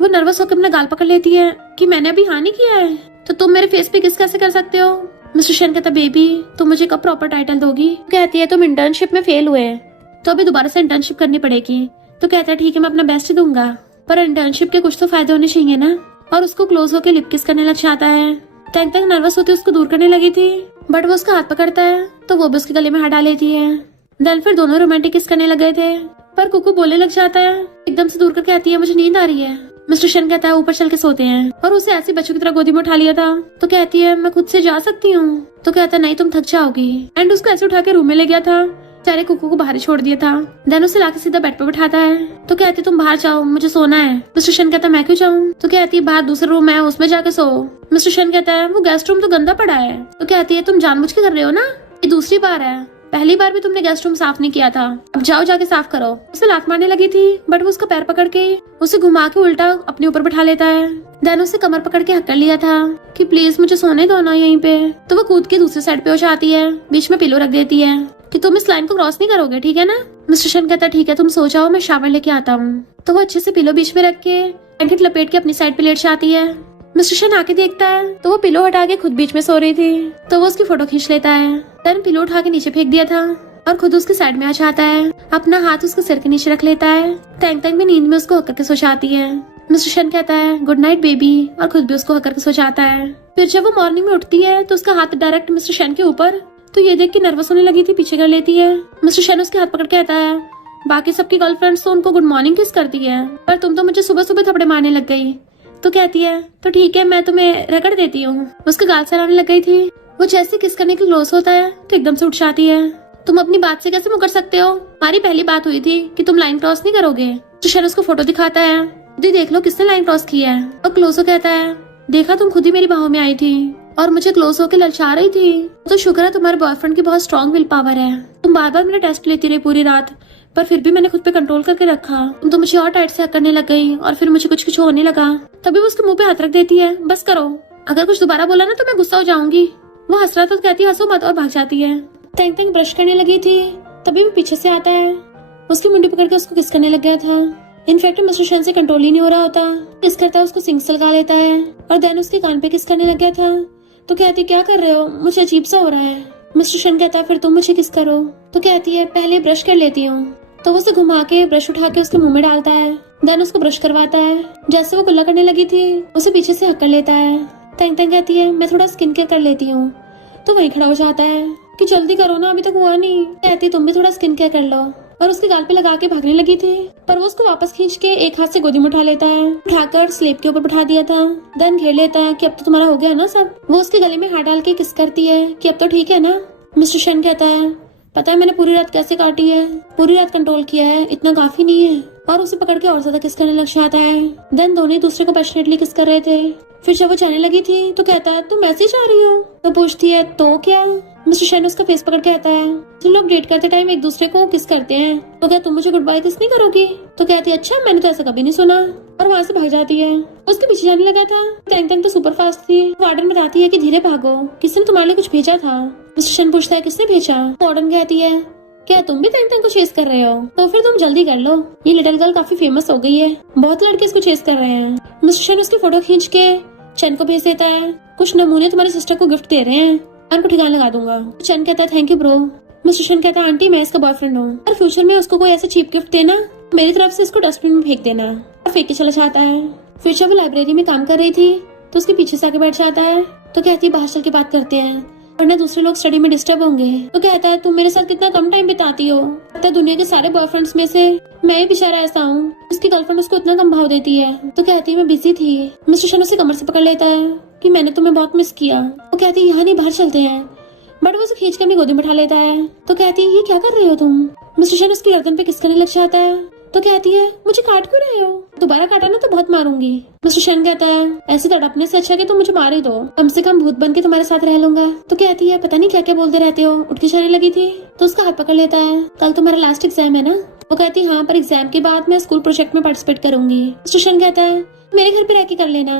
वो नर्वस होकर अपना गाल पकड़ लेती है कि मैंने अभी हाँ नहीं किया है, तो तुम मेरे फेस पे किस कैसे कर सकते हो? मिस्टर शन कहता बेबी तुम मुझे कब प्रॉपर टाइटल दोगी? कहती है तुम इंटर्नशिप में फेल हुए तो अभी दोबारा से इंटर्नशिप करनी पड़ेगी। तो कहता है ठीक है मैं अपना बेस्ट दूंगा, पर इंटर्नशिप के कुछ तो फायदे होने चाहिए ना। और उसको क्लोज होकर लिप किस करने लग जाता है। तंग तंग नर्वस होती उसको दूर करने लगी थी बट वो उसका हाथ पकड़ता है तो वो भी उसके गले में हाथ डाल लेती है। देन फिर दोनों रोमांटिक किस करने लग गए थे पर कुकू बोलने लग जाता है, एकदम से दूर करके आती है मुझे नींद आ रही है। मिस्टर शन कहता है ऊपर चल के सोते हैं, और उसे ऐसे बच्चों की तरह गोदी में उठा लिया था। तो कहती है मैं खुद से जा सकती हूँ। तो कहता है नहीं तुम थक जाओगी। एंड उसको ऐसे उठा के रूम में ले गया था, सारे कुकू को बाहर ही छोड़ दिया था। देन उसे लाके सीधा बेड पे बिठाता है। तो कहती तुम बाहर जाओ मुझे सोना है। मिस्टर शन कहता मैं क्यों जाऊँ? तो कहती है बाहर दूसरा रूम है उसमें जाके सो। मिस्टर शन कहता है वो गेस्ट रूम तो गंदा पड़ा है। तो कहती है तुम जानबूझ के कर रहे हो ना, ये दूसरी बार है, पहली बार भी तुमने गेस्ट रूम साफ नहीं किया था, अब जाओ जाके साफ करो। उसे लात मारने लगी थी बट वो उसका पैर पकड़ के उसे घुमा के उल्टा अपने ऊपर बिठा लेता है। देन उसे कमर पकड़ के हक कर लिया था कि प्लीज मुझे सोने दो ना यहीं पे। तो वो कूद के दूसरी साइड पे हो जाती है, बीच में पिलो रख देती है कि तुम इस लाइन को क्रॉस नहीं करोगे, ठीक है ना? मिस्टर शन कहता ठीक है तुम सो जाओ, मैं शावर लेके आता हूँ। तो वो अच्छे से पिलो बीच में रख के ब्लैंकेट लपेट के अपनी साइड पे लेट जाती है। मिस्टर शन आके देखता है तो वो पिलो हटा के खुद बीच में सो रही थी, तो वो उसकी फोटो खींच लेता है। देन पिलो उठा के नीचे फेंक दिया था और खुद उसके साइड में आ जाता है, अपना हाथ उसके सिर के नीचे रख लेता है। तंग तंग भी नींद में उसको हक करके सो जाती है। मिस्टर शन कहता है गुड नाइट बेबी, और खुद भी उसको हक करके सो जाता है। फिर जब वो मॉर्निंग में उठती है तो उसका हाथ डायरेक्ट मिस्टर शन के ऊपर, तो ये देख के नर्वस होने लगी थी, पीछे कर लेती है। मिस्टर शन उसके हाथ पकड़ के कहता है बाकी सबकी गर्लफ्रेंड्स तो उनको गुड मॉर्निंग किस करती है, पर तुम तो मुझे सुबह सुबह थपड़े मारने लग गई। तो कहती है तो ठीक है मैं तुम्हें रगड़ देती हूँ। उसके गाल सराने लग गई थी। वो जैसे किस करने के क्लोज होता है तो एकदम से उठ जाती है। तुम अपनी बात से कैसे मुकर सकते हो? हमारी पहली बात हुई थी कि तुम लाइन क्रॉस नहीं करोगे। तो शन उसको फोटो दिखाता है, दी देख लो किसने लाइन क्रॉस की है। और क्लोजो कहता है देखा तुम खुद ही मेरी बाहों में आई थी और मुझे क्लोज होकर ललचा रही थी, तो शुक्र है तुम्हारे बॉयफ्रेंड की बहुत स्ट्रॉन्ग विल पावर है। तुम बार बार मेरा टेस्ट लेती रही पूरी रात, पर फिर भी मैंने खुद पे कंट्रोल करके रखा। तुम तो मुझे और टाइट से हक करने लग गई और फिर मुझे कुछ कुछ होने लगा। तभी वो उसके मुंह पे हाथ रख देती है, बस करो, अगर कुछ दोबारा बोला ना तो मैं गुस्सा हो जाऊंगी। वो हंस रहा तो कहती है हंसो मत, और भाग जाती है। तंग तंग ब्रश करने लगी थी तभी वो पीछे से आता है, उसकी मुंडी पकड़ के उसको किस करने लग गया था। इनफैक्ट मिस्टर शन से कंट्रोल ही नहीं हो रहा होता, किस करता है उसको सिंक से लगा लेता है और देन उसके कान पे किस करने लग गया था। तो कहती क्या कर रहे हो, मुझे अजीब सा हो रहा है। मिस्टर शन कहता है फिर तुम मुझे किस करो। तो कहती है पहले ब्रश कर लेती हूँ। तो वो उसे घुमा के ब्रश उठा के उसके मुंह में डालता है, देन उसको ब्रश करवाता है। जैसे वो कुल्ला करने लगी थी उसे पीछे से हक कर लेता है। तंग तंग कहती है मैं थोड़ा स्किन केयर कर लेती हूँ। तो वहीं खड़ा हो जाता है कि जल्दी करो ना, अभी तक हुआ नहीं। कहती तुम भी थोड़ा स्किन केयर कर लो, और उसके गाल पे लगा के भागने लगी थी, पर वो उसको वापस खींच के एक हाथ से गोदी में उठा लेता है, उठाकर स्लेब के ऊपर बिठा दिया था। देन घेर लेता है कि अब तो तुम्हारा हो गया ना सब। वो उसके गले में हाथ डाल के किस करती है कि अब तो ठीक है ना। मिस्टर शन कहता है पता है मैंने पूरी रात कैसे काटी है, पूरी रात कंट्रोल किया है, इतना काफी नहीं है। और उसे पकड़ के और ज्यादा किस करने लग जाता है। देन दोनों एक दूसरे को पैशनेटली किस कर रहे थे। फिर जब वो जाने लगी थी तो कहता है तुम ऐसे ही जा रही हो। तो पूछती है तो क्या। मिस्टर शेन उसका फेस पकड़ के कहता है तुम लोग डेट करते टाइम एक दूसरे को किस करते हैं, तो क्या तुम मुझे गुड बाय किस नहीं करोगी। तो कहती है अच्छा मैंने तो ऐसा कभी नहीं सुना, और वहाँ से भाग जाती है। उसके पीछे जाने लगा था। टैंग टैंग तो सुपर फास्ट थी। वार्डन बताती है कि धीरे भागो, किसी ने तुम्हारे लिए कुछ भेजा था। मिस्टर शेन पूछता है किसने भेजा। वार्डन कहती है क्या तुम भी टैंग टैंग को चेस कर रहे हो, तो फिर तुम जल्दी कर लो, ये लिटिल गर्ल काफी फेमस हो गई है, बहुत लड़के इसको चेस कर रहे हैं। मिस्टर शेन उसकी फोटो खींच के चैन को भेज देता है। कुछ नमूने तुम्हारी सिस्टर को गिफ्ट दे रहे हैं, मैं उनको ठिकाना लगा दूंगा। चैन कहता है thank you bro. Mister Shane कहता है आंटी मैं इसका बॉयफ्रेंड हूँ, और फ्यूचर में उसको कोई ऐसा चीप गिफ्ट देना, मेरी तरफ से इसको डस्टबिन में फेंक देना। और फेंक के चला जाता है। फिर जब वो लाइब्रेरी में काम कर रही थी तो उसके पीछे से आके बैठ जाता है। तो कहती है बाहर चल के बात करते हैं, वरना दूसरे लोग स्टडी में डिस्टर्ब होंगे। तो कहता है तुम मेरे साथ कितना कम टाइम बिताती हो, लगता है दुनिया के सारे बॉयफ्रेंड्स में से मैं ही बेचारा ऐसा हूँ उसकी गर्लफ्रेंड उसको इतना कम भाव देती है। तो कहती है मैं बिजी थी। मिस्टर शेन उसे कमर से पकड़ लेता है कि मैंने तुम्हें बहुत मिस किया। वो कहती है यहाँ नहीं बाहर चलते हैं, बट वो उसे खींच के अपनी गोदी में उठा लेता है। तो कहती है ये क्या कर रहे हो तुम। मिस्टर शेन उसकी गर्दन पे किस करने लग जाता है। तो कहती है मुझे काट क्यों रहे हो, दोबारा काटा ना तो बहुत मारूंगी। मिस्टर शेन कहता है ऐसे तड़पने से अच्छा कि तुम मुझे मार ही दो, कम से कम भूत बन के तुम्हारे साथ रह लूंगा। तो कहती है पता नहीं क्या क्या बोलते रहते हो, उठ के जाने लगी थी। तो उसका हाथ पकड़ लेता है कल तुम्हारा लास्ट एग्जाम है ना। वो कहती है हाँ, पर एग्जाम के बाद मैं स्कूल प्रोजेक्ट में पार्टिसिपेट करूंगी। मिस्टर शेन कहता है मेरे घर पे रह के कर लेना।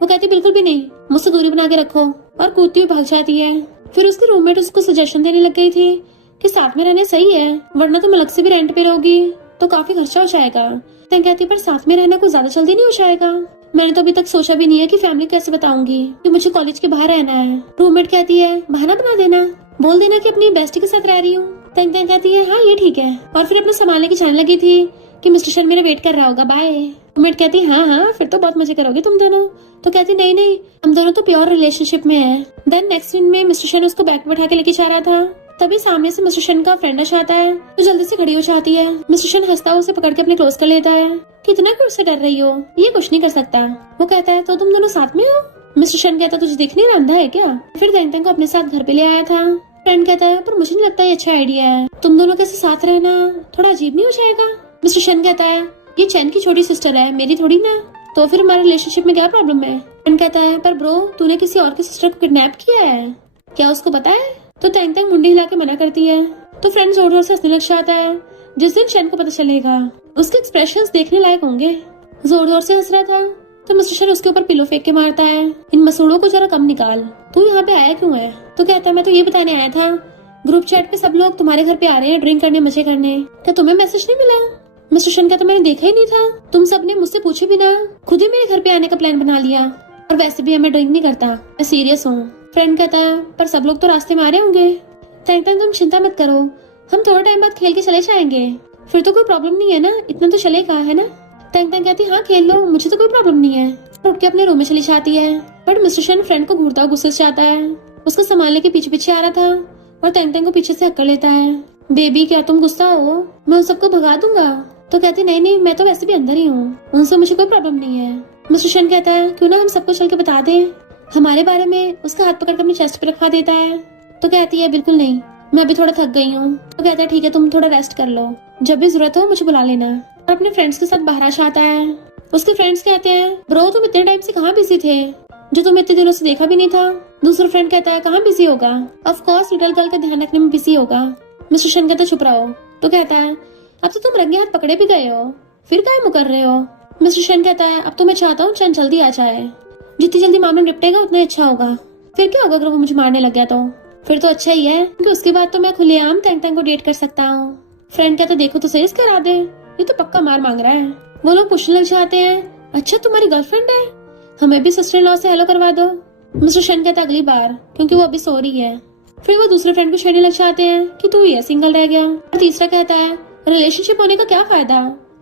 वो कहती बिल्कुल भी नहीं, मुझसे दूरी बना के रखो, और कूदती हुई भाग जाती है। फिर उसकी रूममेट उसको सजेशन देने लग गई थी कि साथ में रहने सही है, वरना तुम अलग से भी रेंट पे रहोगी तो काफी खर्चा हो जाएगा। तैं कहती पर साथ में रहना कोई ज्यादा जल्दी नहीं हो जाएगा, मैंने तो अभी तक सोचा भी नहीं है कि फैमिली कैसे बताऊंगी कि मुझे कॉलेज के बाहर रहना है। रूममेट कहती है बहाना बना देना, बोल देना कि अपनी बेस्टी के साथ रह रही हूँ। तैं कहती है हाँ ये ठीक है, और फिर अपना संभालने की जाने लगी थी कि मिस्टर शेन मेरा वेट कर रहा होगा, बाय। रूममेट कहती है हाँ फिर तो बहुत मजे करोगे तुम दोनों। तो कहती नहीं नहीं, हम दोनों तो प्योर रिलेशनशिप में हैं। देन नेक्स्ट सीन में मिस्टर शेन उसको बैग बैठा के लेके जा रहा था, तभी सामने से मिस्टर शेन का फ्रेंड आता है तो जल्दी से खड़ी हो जाती है। मिस्टर शेन हंसता उसे पकड़ के अपने क्लोज कर लेता है। कितना क्यों से डर रही हो, ये कुछ नहीं कर सकता। वो कहता है तो तुम दोनों साथ में हो। मिस्टर शेन कहता है तुझे दिख नहीं रहा अंधा है क्या। फिर टैंग टैंग को अपने साथ घर पे ले आया था। फ्रेंड कहता है पर मुझे नहीं लगता ये अच्छा आइडिया है, तुम दोनों कैसे साथ रहना थोड़ा अजीब नहीं हो जाएगा। मिस्टर शेन कहता है ये चैन की छोटी सिस्टर है, मेरी थोड़ी ना, तो फिर हमारे रिलेशनशिप में क्या प्रॉब्लम है। फ्रेंड कहता है पर ब्रो तूने किसी और की सिस्टर को किडनैप किया है, क्या उसको पता है। तो टैंग टैंग मुंडी हिला के मना करती है। तो फ्रेंड जोर जोर से हंसने लग जाता है। जिस दिन शेन को पता चलेगा उसके एक्सप्रेशंस देखने लायक होंगे। जोर जोर से हंस रहा था तो मिस्टर शेन उसके ऊपर पिलो फेंक के मारता है, इन मसूड़ों को जरा कम निकाल, तू यहाँ पे आया क्यों है। तो कहता है मैं तो ये बताने आया था ग्रुप चैट पे सब लोग तुम्हारे घर पे आ रहे हैं ड्रिंक करने मजे करने, क्या तुम्हें मैसेज नहीं मिला। मिस्टर शेन कहता मैंने देखा ही नहीं था, तुम सबने मुझसे पूछे बिना खुद ही मेरे घर पे आने का प्लान बना लिया, और वैसे भी मैं ड्रिंक नहीं करता, मैं सीरियस हूँ। फ्रेंड कहता है पर सब लोग तो रास्ते में आ रहे होंगे। टैंग टैंग तुम चिंता मत करो, हम थोड़ा टाइम बाद खेल के चले जाएंगे, फिर तो कोई प्रॉब्लम नहीं है ना, इतना तो चलेगा है ना। टैंग टैंग कहती हाँ खेल लो, मुझे तो कोई प्रॉब्लम नहीं है। उठ के अपने रूम में चली जाती है। बट मिस्टर शेन फ्रेंड को घूरता हुआ गुस्से से जाता है, उसको संभालने के पीछे पीछे आ रहा था और टैंग टैंग को पीछे से हक्कर लेता है। बेबी क्या तुम गुस्सा हो, मैं उन सबको भगा दूंगा। तो कहती नहीं नहीं मैं तो वैसे भी अंदर ही हूँ, उनसे मुझे कोई प्रॉब्लम नहीं है। मिस्टर शेन कहता है क्यों ना हम सबको चल के बता दें हमारे बारे में। उसका हाथ पकड़ कर अपनी चेस्ट पे रखवा देता है। तो कहती है बिल्कुल नहीं, मैं अभी थोड़ा थक गई हूँ। तो कहता है ठीक है तुम थोड़ा रेस्ट कर लो, जब भी जरूरत हो मुझे बुला लेना। और अपने फ्रेंड्स के साथ बाहर आ जाता है। उसके फ्रेंड्स कहते हैं ब्रो तुम इतने टाइम से कहाँ बिजी थे, जो तुम इतने दिनों से देखा भी नहीं था। दूसरा फ्रेंड कहता है कहाँ बिजी होगा, ऑफ कोर्स लिटिल गर्ल का ध्यान रखने में बिजी होगा। मिस्टर शेन कहता है चुप रहो। तो कहता है अब तो तुम रंगे हाथ पकड़े भी गए हो, फिर क्या मुकर रहे हो। मिस्टर शेन कहता है अब तो मैं चाहता हूँ चैन जल्दी आ जाए, जितनी जल्दी मामला निपटेगा उतना अच्छा होगा। फिर क्या होगा अगर वो मुझे मारने लग गया तो, फिर तो अच्छा ही है क्योंकि उसके बाद तो मैं खुलेआम टैंग टैंग को डेट कर सकता हूँ। फ्रेंड कहता देखो तो सही करा दे, ये तो पक्का मार मांग रहा है। वो लोग पूछने लग जाते हैं अच्छा तुम्हारी गर्लफ्रेंड है, हमें भी सिस्टर इन लॉ से हेलो करवा दो। मिस्टर शेन कहता अगली बार, क्योंकि वो अभी सो रही है। फिर वो दूसरे फ्रेंड को छेड़ने लग जाते हैं कि तू ये सिंगल रह गया। और तीसरा कहता है रिलेशनशिप होने का क्या फायदा,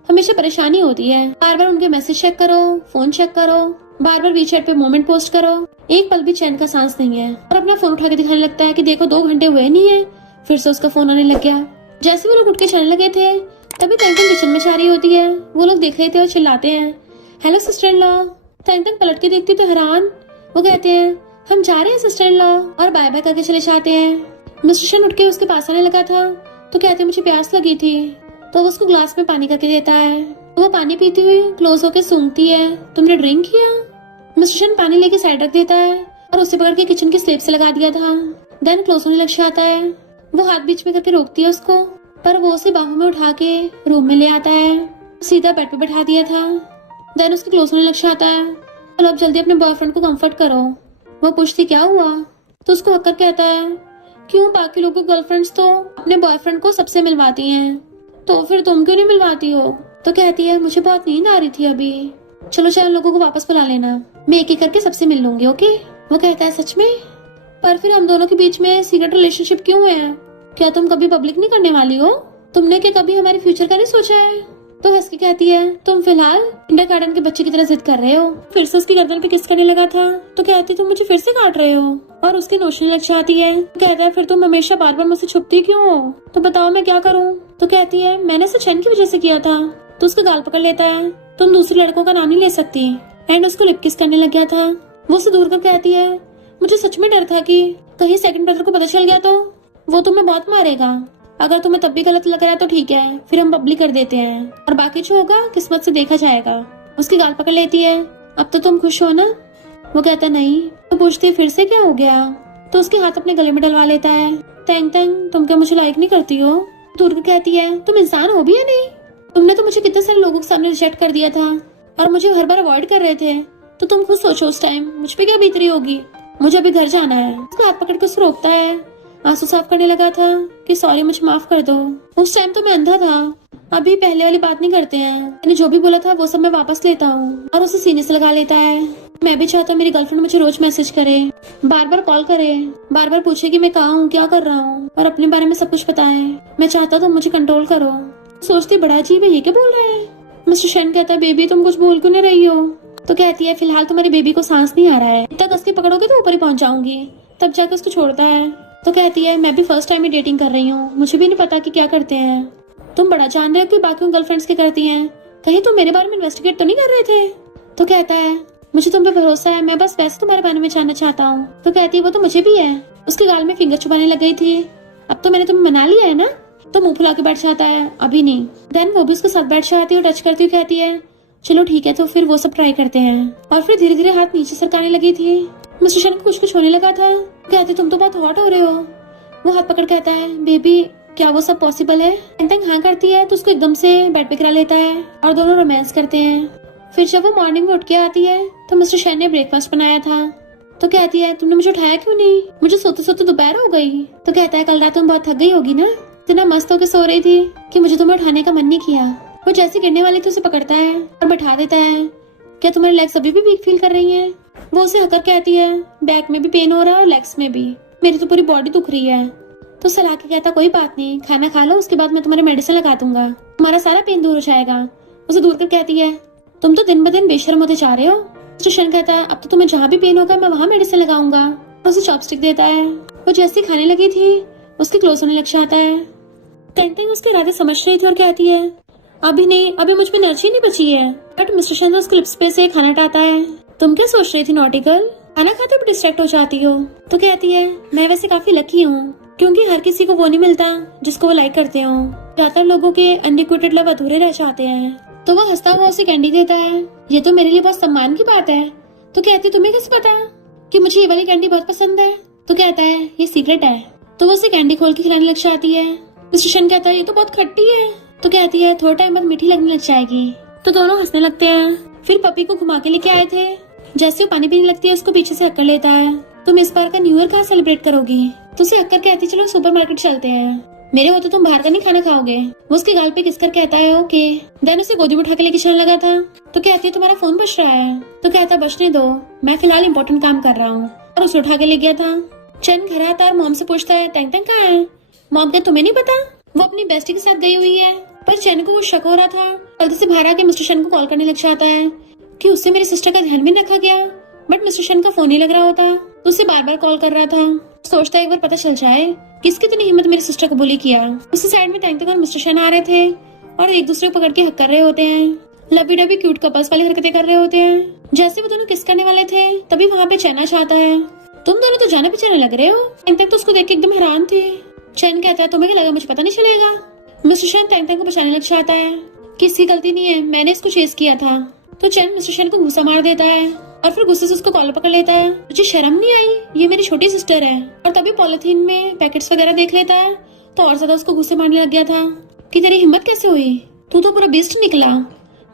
हमेशा परेशानी होती है, बार बार उनके मैसेज चेक करो, फोन चेक करो, बार बार वीचैट पे मोमेंट पोस्ट करो, एक पल भी चैन का सांस नहीं है। और अपना फोन उठा के दिखाने लगता है कि देखो 2 घंटे हुए नहीं है। फिर से उसका फोन आने लग गया। जैसे वो लोग उठ के चलने लगे थे तभी टैंग टैंग किचन में जा रही होती है। वो लोग देख रहे थे और चिल्लाते हैं hello sister in law. Tang Tang पलट के देखती तो हैरान। वो कहते हैं हम जा रहे हैं सिस्टर इन लॉ, और बाय बाय करके चले जाते हैं। मिस्टर शेन उठ के उसके पास आने लगा था तो कहते मुझे प्यास लगी थी, तो वो उसको ग्लास में पानी करके देता है। वो पानी पीती हुई क्लोज होकर सूंघती है, तुमने ड्रिंक किया? मिस्टर शन पानी लेके साइड रख देता है और उसे पकड़ के किचन की स्लैब से लगा दिया था। देन क्लोज होने लग जाता है। वो हाथ बीच में करके रोकती है उसको, पर वो उसे बाहों में उठा के रूम में ले आता है, सीधा बेड पे बैठा दिया था। देन उसके क्लोज होने लग जाता है। चलो अब जल्दी अपने बॉयफ्रेंड को कंफर्ट करो। वो पूछती क्या हुआ, तो उसको हक्कर कहता है क्यों बाकी लोगों की गर्लफ्रेंड्स तो अपने बॉयफ्रेंड को सबसे मिलवाती हैं, तो फिर तुम क्यों नहीं मिलवाती हो? तो कहती है मुझे बहुत नींद आ रही थी अभी, चलो चार लोगों को वापस बुला लेना, मैं एक एक करके सबसे मिल लूंगी, ओके? वो कहता है सच में? पर फिर हम दोनों के बीच में सीक्रेट रिलेशनशिप क्यों है? क्या तुम कभी पब्लिक नहीं करने वाली हो? तुमने क्या कभी हमारे फ्यूचर का नहीं सोचा है? तो हंस के कहती है तुम फिलहाल किंडरगार्टन के बच्चे की तरह जिद कर रहे हो। फिर से उसकी गर्दन पे किस करने लगा था, तो कहती तुम मुझे फिर से काट रहे हो, और उसकी नोशनी लग जाती है। कहता है फिर तुम हमेशा बार बार मुझसे छुपती क्यों हो, तो बताओ मैं क्या करूँ? तो कहती है मैंने इसे चैन की वजह से किया था। तो उसका गाल पकड़ लेता है, तुम दूसरे लड़कों का नाम नहीं ले सकती, एंड उसको लिप किस करने लग गया था। वो उसे दूर कर कहती है मुझे सच में डर था कि कहीं सेकंड ब्रदर को पता चल गया तो वो तुम्हें बहुत मारेगा। अगर तुम्हें तब भी गलत लग रहा है तो ठीक है, फिर हम पब्लिक कर देते हैं, और बाकी जो होगा किस्मत से देखा जाएगा। उसकी गाल पकड़ लेती है, अब तो तुम खुश हो ना? वो कहता नहीं। तो पूछती फिर से क्या हो गया? तो उसके हाथ अपने गले में डलवा लेता है। तैंग तैंग तुम क्या मुझे लाइक नहीं करती हो? दूर कहती है तुम इंसान हो भी या नहीं? तुमने तो मुझे कितने सारे लोगों के सामने रिजेक्ट कर दिया था और मुझे हर बार अवॉइड कर रहे थे, तो तुम खुद सोचो उस टाइम मुझ पे क्या बीत रही होगी। मुझे अभी घर जाना है। उसका हाथ पकड़ के उसे रोकता है, आंसू साफ करने लगा था कि सॉरी मुझे माफ कर दो, उस टाइम तो मैं अंधा था, अभी पहले वाली बात नहीं करते हैं, मैंने जो भी बोला था वो सब मैं वापस लेता हूँ। और उसे सीने से लगा लेता है। मैं भी चाहता हूँ मेरी गर्लफ्रेंड मुझे रोज मैसेज करे, बार बार कॉल करे, बार बार पूछे कि मैं कहाँ हूँ, क्या कर रहा हूँ, और अपने बारे में सब कुछ बताए। मैं चाहता तुम मुझे कंट्रोल करो। सोचती बड़ा अजीब है, ये क्या बोल रहा है? मिस्टर शन कहता है बेबी तुम कुछ बोल क्यों नहीं रही हो? तो कहती है फिलहाल तुम्हारी बेबी को सांस नहीं आ रहा है, इतना कस के पकड़ोगे तो ऊपर ही पहुंच जाऊंगी, तब जाकर उसको छोड़ता है। तो कहती है मैं भी फर्स्ट टाइम ही डेटिंग कर रही हूँ, मुझे भी नहीं पता कि क्या करते हैं। तुम बड़ा जान रहे हो कि बाकी गर्लफ्रेंड्स क्या करती हैं, कहीं तुम मेरे बारे में इन्वेस्टिगेट तो नहीं कर रहे थे? तो कहता है मुझे तुम पे भरोसा है, मैं बस वैसे तुम्हारे बारे में जानना चाहता हूँ। तो कहती है वो तो मुझे भी है। उसके गाल में फिंगर छुपाने लग गई थी। अब तो मैंने तुम्हें मना लिया है ना? तो मुंह फुला के बैठ जाता है, अभी नहीं। देन वो भी उसके साथ बैठ जाती है और टच करती हुई कहती है चलो ठीक है, तो फिर वो सब ट्राई करते हैं। और फिर धीरे धीरे हाथ नीचे सरकाने लगी थी। मिस्टर शन को कुछ होने लगा था। कहते तुम तो बहुत हॉट हो रहे हो। वो हाथ पकड़ कहता है बेबी क्या वो सब पॉसिबल है? तंग हाँ करती है तो उसको एकदम से बेड पे गिरा लेता है और दोनों रोमांस करते हैं। फिर जब वो मॉर्निंग में उठ के आती है तो मिस्टर शन ने ब्रेकफास्ट बनाया था। तो कहती है तुमने मुझे उठाया क्यों नहीं, मुझे सोते सोते दोपहर हो गई। तो कहता है कल रात तुम बहुत थक गई होगी ना, इतना मस्त होकर सो रही थी कि मुझे तुम्हें उठाने का मन नहीं किया। वो जैसे गिरने वाली थी उसे पकड़ता है और बैठा देता है। क्या तुम्हारी लेग्स अभी भी वीक फील कर रही हैं? वो उसे हकर कहती है बैक में भी पेन हो रहा है और लेग्स में भी, मेरी तो पूरी बॉडी दुख रही है। तो सलाह के कहता कोई बात नहीं, खाना खा लो, उसके बाद मैं तुम्हारे मेडिसिन लगा दूंगा, तुम्हारा सारा पेन दूर हो जाएगा। उसे दूर कर कहती है तुम तो दिन ब दिन बेशर्म होते जा रहे हो। मिस्टर शन कहता है अब तो तुम्हें जहाँ भी पेन होगा मैं वहाँ मेडिसिन लगाऊंगा। उसे चॉपस्टिक देता है। वो जैसे खाने लगी थी उसके क्लोज होने लग जाता है। टेंटिंग उसके इरादे समझ रही थी और कहती है अभी नहीं, अभी मुझ में एनर्जी नहीं बची है। बट मिस्टर शन उसके लिप्स पे से खाना हटाता है। तुम क्या सोच रही थी नॉटी गर्ल, खाना खाते हुए डिस्ट्रैक्ट हो जाती हो? तो कहती है मैं वैसे काफी लकी हूँ क्योंकि हर किसी को वो नहीं मिलता जिसको वो लाइक करते हो, ज्यादातर लोगों के अनरिक्विटेड लव अधूरे रह जाते हैं। तो वो हंसता हुआ उसे कैंडी देता है। ये तो मेरे लिए बहुत सम्मान की बात है। तो कहती तुम्हें कैसे पता कि मुझे ये वाली कैंडी बहुत पसंद है? तो कहता है ये सीक्रेट है। तो वो उसे कैंडी खोल के खिलाने लग जाती है। मिस्टर शन कहता है ये तो बहुत खट्टी है। तो कहती है थोड़ा टाइम बाद मीठी लगने लग जाएगी। तो दोनों हंसने लगते हैं। फिर पपी को घुमा के लेके आए थे। जैसे वो पानी पीने लगती है उसको पीछे से हक्कर लेता है। तुम इस बार का न्यू ईयर कहाँ सेलिब्रेट करोगी? तो उसे हक्कर कहती चलो सुपरमार्केट चलते हैं, मेरे हो तो तुम बाहर का नहीं खाना खाओगे। वो उसके गाल पे किसकर कहता है ओके। देन उसे गोदी में उठा के लेके चलने लगा था। तो कहती है तुम्हारा फोन बज रहा है। तो कहता बजने दो, मैं फिलहाल इम्पोर्टेंट काम कर रहा हूँ, और उसे उठा के ले गया था। चंद घर आता है, मॉम से पूछता है टैंग टैंग कहाँ है? मॉम क्या तुम्हें नहीं पता, वो अपनी बेस्टी के साथ गई हुई है। पर चैन को कुछ शक हो रहा था, जल्दी से बाहर आके मिस्टर शन को कॉल करने लग जाता है कि उससे मेरी सिस्टर का ध्यान भी रखा गया। बट मिस्टर शन का फोन ही लग रहा होता, तो उसे बार बार कॉल कर रहा था। सोचता है एक बार पता चल जाए किसकी इतनी हिम्मत मेरी सिस्टर को बुली किया। उसी साइड में टैंक और मिस्टर शन आ रहे थे और एक दूसरे को पकड़ के हक कर रहे होते हैं। लवी डबी क्यूट कपल्स वाली हरकतें कर रहे होते हैं। जैसे वो दोनों किस करने वाले थे तभी वहाँ पे चैना चाहता है। तुम दोनों तो जाने पहचाने लग रहे हो। टैंक तो उसको देख के एकदम हैरान थे। चैन कहता है तुम्हें क्या लगा मुझे पता नहीं चलेगा? मिस्टर शन टैंक को बचाने लग जाता है कि इसकी गलती नहीं है, मैंने इसको चेस किया था। तो चैन मिस्टर शन को घूसा मार देता है और फिर गुस्से से उसको कॉलर पकड़ लेता है। मुझे शर्म नहीं आई, ये मेरी छोटी सिस्टर है। और तभी पॉलिथीन में पैकेट्स वगैरह देख लेता है तो और ज्यादा उसको घुस्से मारने लग गया था कि तेरी हिम्मत कैसे हुई, तू तो पूरा बेस्ट निकला।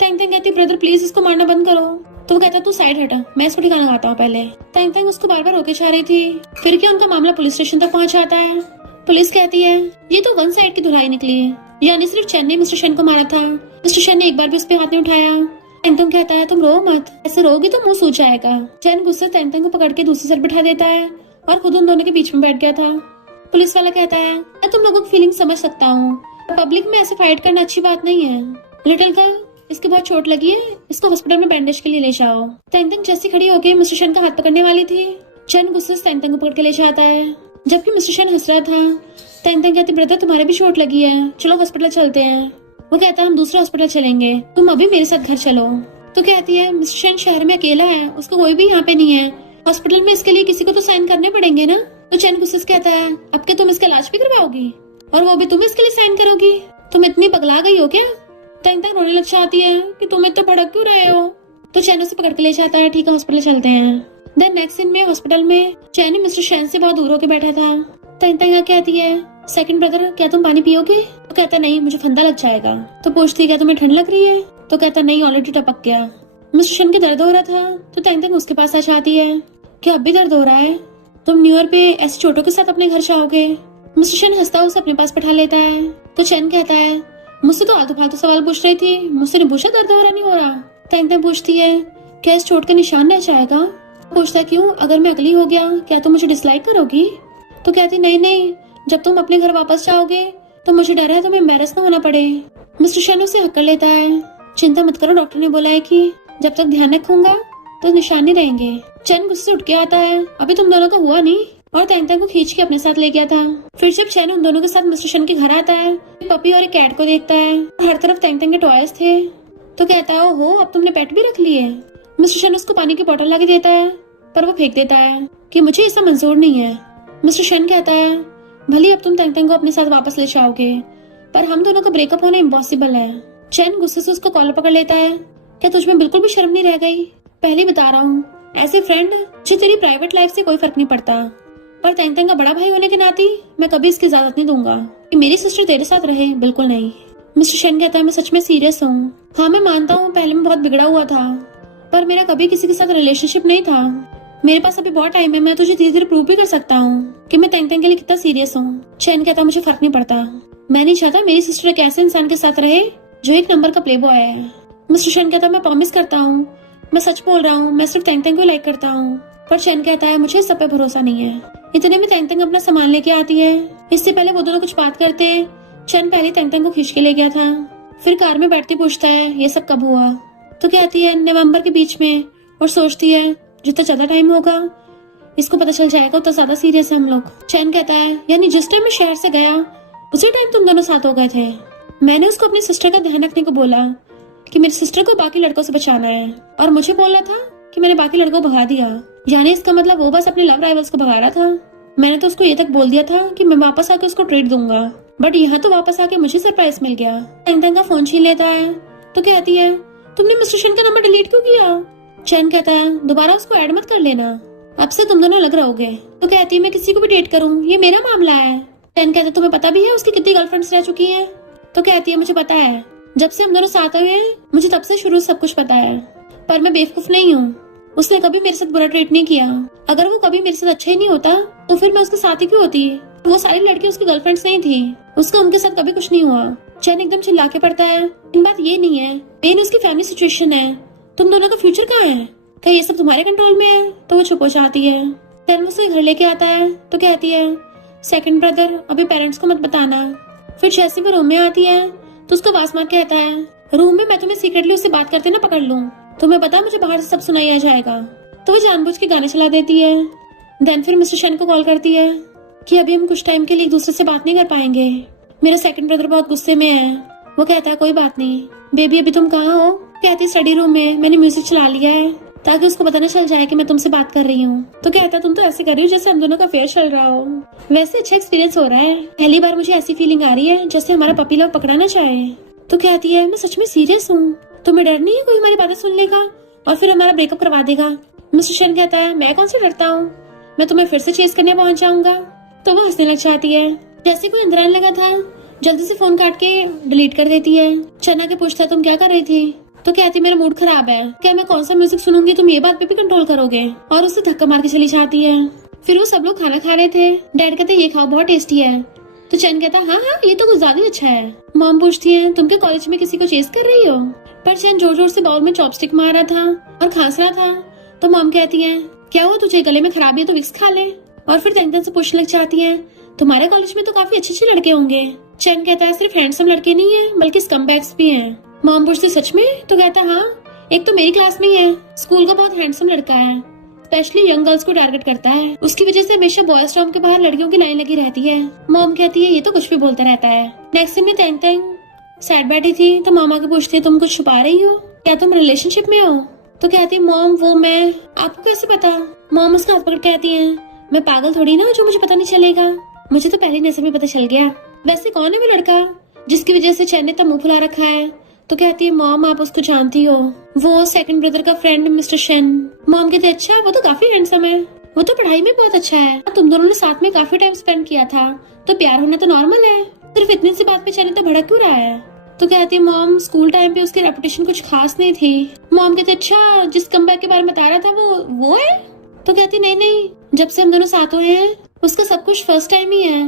तैंग तैंग कहती ब्रदर प्लीज इसको मारना बंद करो। तो वो कहता तू साइड हटा, मैं इसको ठिकाना लगाता हूँ पहले। तैंग तैंग उसको बार बार रोके चाह रही थी। फिर क्या उनका मामला पुलिस स्टेशन तक पहुंच जाता है। पुलिस कहती है ये तो वन साइड की धुलाई निकली, यानी सिर्फ चैन ने मिस्टर शन को मारा था, मिस्टर शन ने एक बार भी उस पे हाथ नहीं उठाया। तैंग तैंग कहता है तुम रो मत, ऐसे रोगी तो मुंह सूज जाएगा। चैन गुस्से से तैंग तैंग को पकड़ के दूसरी साइड बिठा देता है और खुद उन दोनों के बीच में बैठ गया था। पुलिस वाला कहता है मैं तुम लोगों की फीलिंग समझ सकता हूँ, पब्लिक में ऐसे फाइट करना अच्छी बात नहीं है। लिटिल गर्ल इसकी बहुत चोट लगी है, इसको हॉस्पिटल में बैंडेज के लिए ले जाओ। तैंग तैंग जैसी खड़ी होकर मिस्टर शन का हाथ पकड़ने वाली थी, चैन गुस्से से तैंग तैंग को पकड़ के ले जाता है। जबकि मिस्टर शन हंस रहा था। तैंग तैंग कहती ब्रदर तुम्हारे भी चोट लगी है, चलो हॉस्पिटल चलते हैं। वो कहता है हम दूसरे हॉस्पिटल चलेंगे, तुम अभी मेरे साथ घर चलो। तो कहती है मिस्टर शन शहर में अकेला है, उसको कोई भी यहाँ पे नहीं है, हॉस्पिटल में इसके लिए किसी को तो साइन करने पड़ेंगे ना। तो चैन गुस्से से कहता है अब क्या तुम इसका इलाज भी करवाओगी और वो भी तुम इसके लिए साइन करोगी, तुम इतनी पगला गई हो क्या। तैंग तैंग रोने लग जाती है कि तुम इतना भड़क क्यों रहे हो। तो चैन उसे पकड़ के ले जाता है, ठीक है हॉस्पिटल चलते हैं। देन नेक्स्ट सीन में हॉस्पिटल में चैन मिस्टर शन से बहुत दूर होकर बैठा था। तैंग तैंग कहती है सेकंड ब्रदर क्या तुम पानी पियोगे। तो कहता नहीं मुझे फंदा लग जाएगा। तो पूछती क्या तुम्हें ठंड लग रही है। तो कहता नहीं ऑलरेडी टपक गया। मिस्टर शन के दर्द हो रहा था तो तैंग तैंग उसके पास आ जाती है कि अब भी दर्द हो रहा है, तुम न्यू ईयर पे ऐसे चोटों के साथ अपने घर जाओगे। मिस्टर शन हंसता उसे अपने पास बैठा लेता है। तो चैन कहता है मुझसे तो आलतू फालतू सवाल पूछ रही थी, मुझसे नहीं पूछा दर्द हो रहा नहीं हो रहा। तैंग तैंग पूछती है क्या इस चोट का निशान रह जाएगा। पूछता क्यों, अगर मैं अगली हो गया क्या तुम मुझे डिसलाइक करोगी। तो कहती नहीं नहीं, जब तुम अपने घर वापस जाओगे तो मुझे डर है तुम्हें एम्बैरस ना होना पड़े। मिस्टर शन उसे हक कर लेता है, चिंता मत करो डॉक्टर ने बोला है कि जब तक ध्यान रखूंगा तो निशान नहीं रहेंगे। चैन गुस्से से उठ के आता है अभी तुम दोनों का हुआ नहीं, और तैंग तैंग को खींच के अपने साथ ले गया था। फिर जब चैन उन दोनों के साथ मिस्टर शन के घर आता है, पपी और एक कैट को देखता है। हर तरफ तैंग तैंग के टॉयज थे। तो कहता है ओहो अब तुमने पेट भी रख लिए। मिस्टर शन उसको पानी की बोतल ला के देता है पर वो फेंक देता है कि मुझे इससे मंजूर नहीं है। मिस्टर शन कहता है भले अब तुम तैंग तैंग को अपने साथ वापस ले जाओगे पर हम दोनों का ब्रेकअप होना इम्पॉसिबल है। चैन गुस्से से उसको कॉलर पकड़ लेता है, क्या तुझमें बिल्कुल भी शर्म नहीं रह गई। पहले बता रहा हूँ एज ए फ्रेंड मुझे तेरी प्राइवेट लाइफ से कोई फर्क नहीं पड़ता, पर तैंग तैंग का बड़ा भाई होने के नाते मैं कभी इसकी इजाजत नहीं दूंगा कि मेरी सिस्टर तेरे साथ रहे, बिल्कुल नहीं। मिस्टर शन कहता है मैं सच में सीरियस हूँ। हाँ मैं मानता हूँ पहले मैं बहुत बिगड़ा हुआ था पर मेरा कभी किसी के साथ रिलेशनशिप नहीं था। मेरे पास अभी बहुत टाइम है, मैं तुझे धीरे धीरे प्रूव भी कर सकता हूँ कि मैं तैंग तैंग के लिए कितना सीरियस हूँ। चैन कहता मुझे फर्क नहीं पड़ता, मैं नहीं चाहता मेरी सिस्टर एक ऐसे इंसान के साथ रहे जो एक नंबर का प्ले बॉय है। मिस्टर शन कहता मैं प्रॉमिस करता हूँ, मैं सच बोल रहा हूँ, मैं सिर्फ तैंग तैंग को लाइक करता हूँ। पर चैन कहता है मुझे सब पे भरोसा नहीं है। इतने में तैंग तैंग अपना सामान लेके आती है। इससे पहले वो दोनों कुछ बात करते चैन पहले तैंग तैंग को खींच के ले गया था। फिर कार में बैठती पूछता है ये सब कब हुआ। तो कहती है नवंबर के बीच में, और सोचती है जितना ज्यादा टाइम होगा इसको पता चल जाएगा उतना ज्यादा सीरियस है हम लोग। चैन कहता है यानी जिस टाइम मैं शहर से गया उसी टाइम तुम दोनों साथ हो गए थे। मैंने उसको अपनी सिस्टर का ध्यान रखने को बोला कि मेरी सिस्टर को बाकी लड़कों से बचाना है, और मुझे बोलना था कि मैंने बाकी लड़कों को भगा दिया, यानी इसका मतलब वो बस अपने लव राइवल्स को भगा रहा था। मैंने तो उसको ये तक बोल दिया था कि मैं वापस आके उसको ट्रीट दूंगा, बट यहाँ तो वापस आके मुझे सरप्राइज मिल गया। तैंग तैंग का फोन छीन लेता है। तो कहती है तुमने मिस्टर शन का नंबर डिलीट क्यों किया। चैन कहता है दोबारा उसको ऐड मत कर लेना, अब से तुम दोनों अलग रहोगे। तो कहती है मैं किसी को भी डेट करूँ ये मेरा मामला है। चैन कहता है तुम्हें पता भी है उसकी कितनी गर्लफ्रेंड्स रह चुकी है। तो कहती है मुझे पता है, जब से हम दोनों साथ हुए हैं मुझे तब से शुरू सब कुछ पता है, पर मैं बेवकूफ नहीं हूँ, उसने कभी मेरे साथ बुरा ट्रीट नहीं किया। अगर वो कभी मेरे साथ अच्छा ही नहीं होता तो फिर मैं उसके साथ ही क्यों होती। वो सारी लड़की उसकी गर्लफ्रेंड्स नहीं थी, उसका उनके साथ कभी कुछ नहीं हुआ। चैन एकदम चिल्ला के पड़ता है इन बात ये नहीं है, मेन उसकी फैमिली सिचुएशन है, तुम दोनों का फ्यूचर कहाँ है, क्या ये सब तुम्हारे कंट्रोल में है। तो वो चुप हो जाती है। चैन उसे घर लेके आता है। तो कहती है सेकंड ब्रदर अभी पेरेंट्स को मत बताना। फिर जैसे वो रूम में आती है तो उसको आवाज मार के आता है रूम में मैं तुम्हें सीक्रेटली उससे बात करते ना पकड़ लूं, तुम्हें पता मुझे बाहर से सब सुनाई आ जाएगा। तो वो जानबूझ के गाने चला देती है। देन फिर मिस्टर शन को कॉल करती है कि अभी हम कुछ टाइम के लिए एक दूसरे से बात नहीं कर पाएंगे, मेरा सेकंड ब्रदर बहुत गुस्से में है। वो कहता है कोई बात नहीं बेबी अभी तुम कहाँ हो। कहती स्टडी रूम में, मैंने म्यूजिक चला लिया है ताकि उसको पता न चल जाए कि मैं तुमसे बात कर रही हूँ। तो कहता तुम तो ऐसे कर रही हो जैसे हम दोनों का अफेयर चल रहा हो। वैसे अच्छा एक्सपीरियंस हो रहा है, पहली बार मुझे ऐसी फीलिंग आ रही है जैसे हमारा पपी लव पकड़ा ना चाहे। तो कहती है मैं सच में सीरियस हूँ, तुम्हें डर नहीं है कोई हमारी बातें सुन लेगा और फिर हमारा ब्रेकअप करवा देगा। मिस्टर शन कहता है मैं कौन से डरता हूँ, मैं तुम्हें फिर से चेस करने पहुंच जाऊंगा। तो वो हंसने लग जाती है। जैसे कोई अंदर आने लगा था जल्दी से फोन काट के डिलीट कर देती है। चना के पूछता तुम क्या कर रही थी, तो कहती मेरा मूड खराब है, क्या मैं कौन सा म्यूजिक सुनूंगी, तुम ये बात पे भी कंट्रोल करोगे, और उसे धक्का मार के चली जाती है। फिर वो सब लोग खाना खा रहे थे। डैड कहते ये खाओ बहुत टेस्टी है। तो चैन कहता हाँ हाँ ये तो कुछ ज्यादा अच्छा है। मॉम पूछती है तुम क्या कॉलेज में किसी को चेस कर रही हो, पर चैन जोर जोर से बाउल में चॉपस्टिक मार रहा था और खांस रहा था। तो मॉम कहती है क्या हुआ तुझे, गले में खराबी है तो विक्स खा ले। और फिर तंगतन से पूछने लग जाती है तुम्हारे कॉलेज में तो काफी अच्छे अच्छे लड़के होंगे। चैन कहता है सिर्फ हैंडसम लड़के नहीं है बल्कि स्कमबैग्स भी हैं। मॉम पूछती सच में, तो कहता हाँ एक तो मेरी क्लास में ही है, स्कूल का बहुत हैंडसम लड़का है, स्पेशली यंग गर्ल्स को टारगेट करता है, उसकी वजह से हमेशा बॉयज टाउन के बाहर लड़कियों की लाइन लगी रहती है। मॉम कहती है ये तो कुछ भी बोलता रहता है। नेक्स्ट दिन में तंग सैड बैठी थी तो मामा के पूछती है तुम कुछ छुपा रही हो, क्या तुम रिलेशनशिप में हो। तो कहती मॉम वो मैं, आपको कैसे पता। मॉम उसका हाथ पकड़ कहती है मैं पागल थोड़ी ना जो मुझे पता नहीं चलेगा, मुझे तो पहले नशे में पता चल गया। वैसे कौन है वो लड़का जिसकी वजह से चैन ने तब मुंह फुला रखा है। तो कहती है मॉम आप उसको जानती हो, वो सेकंड ब्रदर का फ्रेंड मिस्टर शेन। मॉम कहते अच्छा वो तो काफी हैंडसम है, वो तो पढ़ाई में बहुत अच्छा है, तुम दोनों ने साथ में काफी टाइम स्पेंड किया था तो प्यार होना तो नॉर्मल है, सिर्फ इतनी सी बात पे चैन तो भड़क क्यों रहा है। तो कहती है मॉम स्कूल टाइम पे उसकी रेपुटेशन कुछ खास नहीं थी। मॉम कहते अच्छा जिस कमबैक के बारे में बता रहा था वो है। तो कहती नहीं नहीं जब से हम दोनों साथ हुए हैं उसका सब कुछ फर्स्ट टाइम ही है,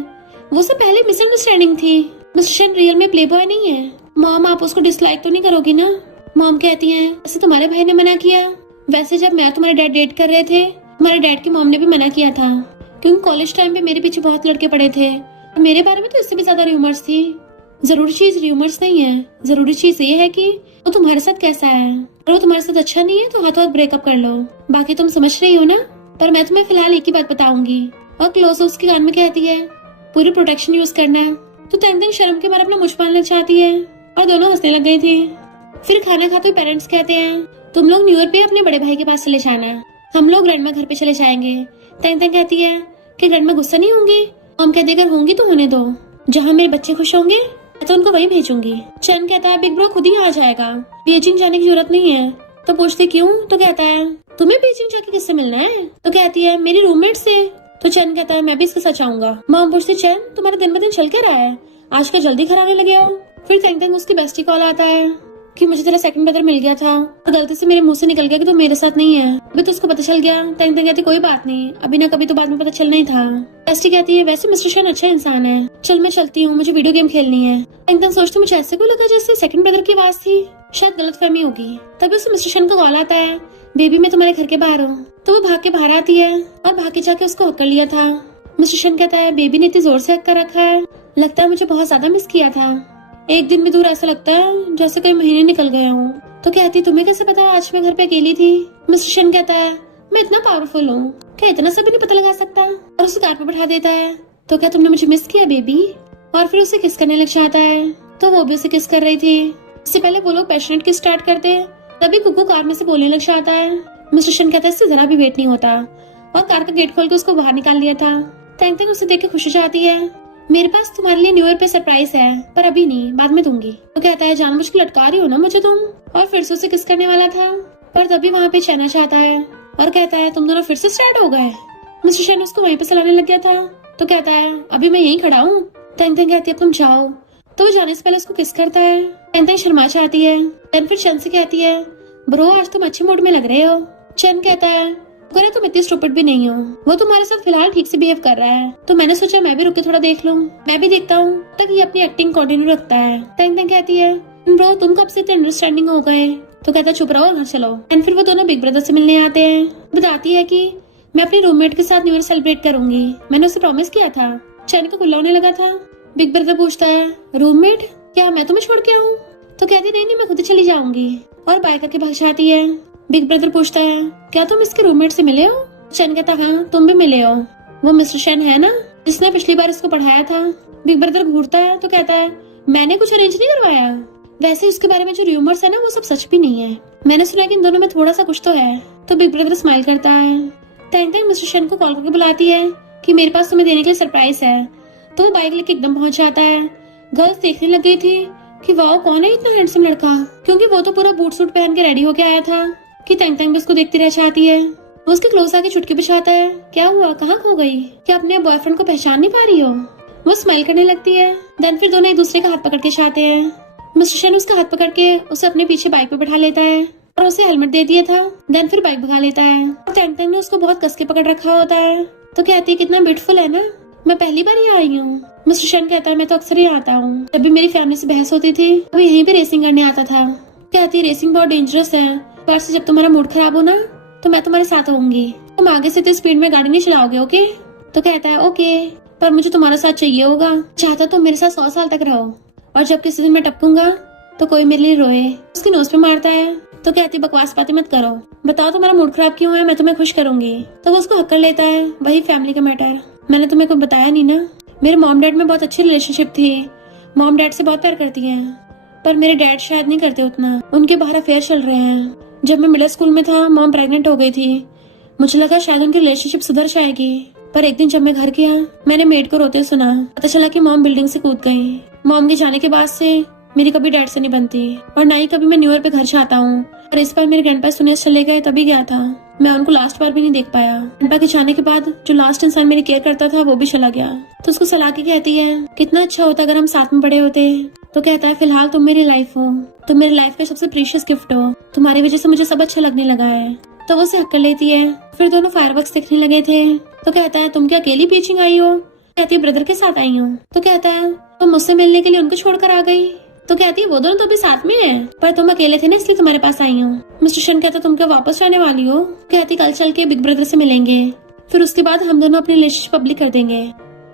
वो सब पहले मिसअंडरस्टैंडिंग थी, मिस्टर शेन रियल में प्ले बॉय नहीं है। मॉम आप उसको डिसलाइक तो नहीं करोगी ना। मॉम कहती है ऐसे तुम्हारे भाई ने मना किया, वैसे जब मैं तुम्हारे डैड डेट कर रहे थे तुम्हारे डैड की मॉम ने भी मना किया था, क्योंकि कॉलेज टाइम पे मेरे पीछे बहुत लड़के पड़े थे और मेरे बारे में तो इससे भी ज्यादा र्यूमर्स थी। जरूरी चीज र्यूमर्स नहीं है, जरूरी चीज ये है कि वो तुम्हारे साथ कैसा है, और वो तुम्हारे साथ अच्छा नहीं है तो हाथों हाथ ब्रेकअप कर लो, बाकी तुम समझ रही हो ना। पर मैं तुम्हें फिलहाल एक ही बात बताऊंगी। और क्लोज उसके कान में कहती है पूरी प्रोटेक्शन यूज करना है। तो तंग शर्म के मारे अपना मुंह छुपाने लग जाती है और दोनों हंसने लग गई थी। फिर खाना खाते हुए पेरेंट्स कहते हैं तुम लोग न्यू ईयर पे अपने बड़े भाई के पास चले जाना, हम लोग ग्रैंडमा घर पे चले जाएंगे। तंग कहती है कि ग्रैंडमा गुस्सा नहीं होंगी। हम कहते अगर होंगी तो होने दो, जहाँ मेरे बच्चे खुश होंगे तो उनको वही भेजूंगी। चैन कहता है बिग ब्रो खुद ही आ जाएगा, बीजिंग जाने की जरूरत नहीं है। तो पूछती क्यों, तो कहता है तुम्हें बीजिंग जाके किससे मिलना है। तो कहती है मेरी रूममेट से। तो चैन कहता है मैं भी इसके साथ आऊंगा। मॉम पूछती चैन तुम्हारा दिन ब दिन चल क्या रहा है, आजकल जल्दी घर आने लगे हो। फिर तंग उसकी बेस्टी कॉल आता है कि मुझे तेरा सेकंड ब्रदर मिल गया था और गलती से मेरे मुंह से निकल गया कि तू मेरे साथ नहीं है। अभी तो उसको पता चल गया। तंग कहती कोई बात नहीं, अभी ना कभी तो बाद में पता चलना ही था। बेस्टी कहती है वैसे मिस्टर शेन अच्छा इंसान है, चल मैं चलती हूँ, मुझे वीडियो गेम खेलनी है। तंग सोचती मुझे ऐसे को लगा जैसे सेकंड ब्रदर की आवाज थी, शायद गलतफहमी होगी। तभी उसे मिस्टर शेन का कॉल आता है बेबी मैं तुम्हारे घर के बाहर हूँ। तो वो भाग के बाहर आती है और भाग के जाके उसको हक कर लिया था। मिस्टर शेन कहता है बेबी ने इतनी जोर से हक कर रखा है, लगता है मुझे बहुत ज्यादा मिस किया था, एक दिन भी दूर ऐसा लगता है जैसे कई महीने निकल गए हूँ। तो कहती तुम्हें कैसे पता आज मैं घर पे अकेली थी। मिस्टर शेन कहता है मैं इतना पावरफुल हूँ, क्या इतना सब नहीं पता लगा सकता, और उसे कार पे बैठा देता है। तो क्या तुमने मुझे मिस किया बेबी, और फिर उसे किस करने लग जाता है। तो वो भी उसे किस कर रही थी। इससे पहले वो लोग पैशनेट किस स्टार्ट करते तभी कुकू कार में से बोलने लग जाता है। मिस्टर शेन कहता है इससे जरा भी वेट नहीं होता, और कार का गेट खोल के उसको बाहर निकाल दिया था। तंग उसे देख के खुश हो जाती है, मेरे पास तुम्हारे लिए न्यू ईयर पे सरप्राइज है, पर अभी नहीं बाद में दूंगी। तो कहता है जानबूझ के लटका रही हो ना मुझे तुम, और फिर से उसे किस करने वाला था, पर तभी वहाँ पे चैना चाहता है और कहता है तुम दोनों फिर से स्टार्ट हो गए। मिस्टर शेन उसको वहीं पे चलाने लग गया था। तो कहता है अभी मैं यहीं खड़ा हूँ। तंग कहती है तुम जाओ। तो वो जाने से पहले उसको किस करता है। तंग शर्मा चाहती है। फिर चैन से कहती है ब्रो आज तुम अच्छे मूड में लग रहे हो। चैन कहता है करे तुम इतनी स्टूपिड भी नहीं हो, वो तुम्हारे साथ फिलहाल ठीक से बिहेव कर रहा है, तो मैंने सोचा मैं भी रुक के थोड़ा देख लूं, मैं भी देखता हूँ तक ये अपनी एक्टिंग कंटिन्यू रखता है। तंग कहती है ब्रो तुम कब से इतने अंडरस्टैंडिंग हो गए। तो कहता है चुप रहो घर चलो। एंड फिर वो दोनों बिग ब्रदर से मिलने आते हैं। बताती है कि मैं अपनी रूममेट के साथ न्यू ईयर सेलिब्रेट करूंगी, मैंने उसे प्रॉमिस किया था। चैन का गुल्ला होने लगा था। बिग ब्रदर पूछता है रूममेट क्या मैं तुम्हें छोड़ के आऊँ। तो कहती नहीं मैं खुद ही चली जाऊंगी, और बाइक करके भाग जाती है। बिग ब्रदर पूछता है क्या तुम इसके रूममेट से मिले हो। चैन कहता हाँ तुम भी मिले हो, वो मिस्टर शेन है ना जिसने पिछली बार इसको पढ़ाया था। बिग ब्रदर घूरता है तो कहता है मैंने कुछ अरेंज नहीं करवाया, वैसे उसके बारे में जो र्यूमर्स है ना वो सब सच भी नहीं है, मैंने सुना कि इन दोनों में थोड़ा सा कुछ तो है। तो बिग ब्रदर स्माइल करता है। तंग मिस्टर शेन को कॉल करके बुलाती है कि मेरे पास तुम्हें देने के लिए सरप्राइज है। तो वो बाइक लेके एकदम पहुंच जाता है। गर्ल्स देखने लग गई थी कि वाह कौन है इतना हैंडसम लड़का, क्योंकि वो तो पूरा बूट सूट पहन के रेडी होके आया था कि तेंग तेंग भी उसको देखती रह जाती है। वो उसके क्लोज आके चुटकी बजाता है, क्या हुआ, कहाँ खो गई, क्या अपने बॉयफ्रेंड को पहचान नहीं पा रही हो। वो स्माइल करने लगती है। देन फिर दोनों एक दूसरे का हाथ पकड़ के जाते हैं। मिस्टर शन उसका हाथ पकड़ के उसे अपने पीछे बाइक पे बैठा लेता है और उसे हेलमेट दे दिया था। देन फिर बाइक भगा लेता है और तेंग तेंग ने उसको बहुत कस के पकड़ रखा होता है। तो कहती है कितना ब्यूटीफुल है ना, मैं पहली बार यहाँ आई हूँ। मिस्टर शन कहता है मैं तो अक्सर यहाँ आता हूँ, जब भी मेरी फैमिली से बहस होती थी अभी यहीं पे रेसिंग करने आता था। कहती है रेसिंग बहुत डेंजरस है, पर से जब तुम्हारा मूड खराब हो ना तो मैं तुम्हारे साथ होंगी, तुम आगे से तो स्पीड में गाड़ी नहीं चलाओगे, ओके। तो कहता है ओके, पर मुझे तुम्हारा साथ चाहिए होगा, चाहता तो मेरे साथ 100 साल तक रहो, और जब किसी दिन मैं टपकूंगा तो कोई मेरे लिए रोए। उसकी नोज पे मारता है। तो कहती बकवास बातें मत करो, बताओ तुम्हारा मूड खराब क्यों है, मैं तुम्हें खुश करूंगी। तो वो उसको हक कर लेता है, वही फैमिली का मैटर, मैंने तुम्हें कुछ बताया नहीं ना, मेरे मॉम डैड में बहुत अच्छी रिलेशनशिप थी, मॉम डैड से बहुत प्यार करती है, पर मेरे डैड शायद नहीं करते उतना, उनके बाहर अफेयर चल रहे हैं। जब मैं मिडिल स्कूल में था मॉम प्रेग्नेंट हो गई थी, मुझे लगा शायद उनकी रिलेशनशिप सुधर जाएगी, पर एक दिन जब मैं घर गया मैंने मेड को रोते सुना, पता चला कि मॉम बिल्डिंग से कूद गई। मॉम के जाने के बाद से मेरी कभी डैड से नहीं बनती, और ना ही कभी मैं न्यू ईयर पे घर जाता हूँ। और इस बार मेरे ग्रैंडपा सुनेस चले गए तभी गया था, मैं उनको लास्ट बार भी नहीं देख पाया। ग्रैंडपा के जाने के बाद जो लास्ट इंसान मेरी केयर करता था वो भी चला गया। तो उसको सलाह के कहती है कितना अच्छा होता अगर हम साथ में बड़े होते। तो कहता है फिलहाल तुम मेरी लाइफ हो, तुम मेरी लाइफ का सबसे प्रीशियस गिफ्ट हो, तुम्हारी वजह से मुझे सब अच्छा लगने लगा है। तो वो उसे हक कर लेती है। फिर दोनों फायरवर्क्स देखने लगे थे। तो कहता है तुम क्या अकेली बीचिंग आई हो। कहती है ब्रदर के साथ आई हूँ। तो कहता है तुम मुझसे मिलने के लिए उनको छोड़कर आ गई। तो कहती है वो दोनों तो भी साथ में हैं, पर तुम अकेले थे ना इसलिए तुम्हारे पास आई हूँ। मिस्टर शन कहता तुम क्या वापस आने वाली हो। कहती कल चल के बिग ब्रदर से मिलेंगे, फिर उसके बाद हम दोनों अपनी रिलेशनशिप पब्लिक कर देंगे।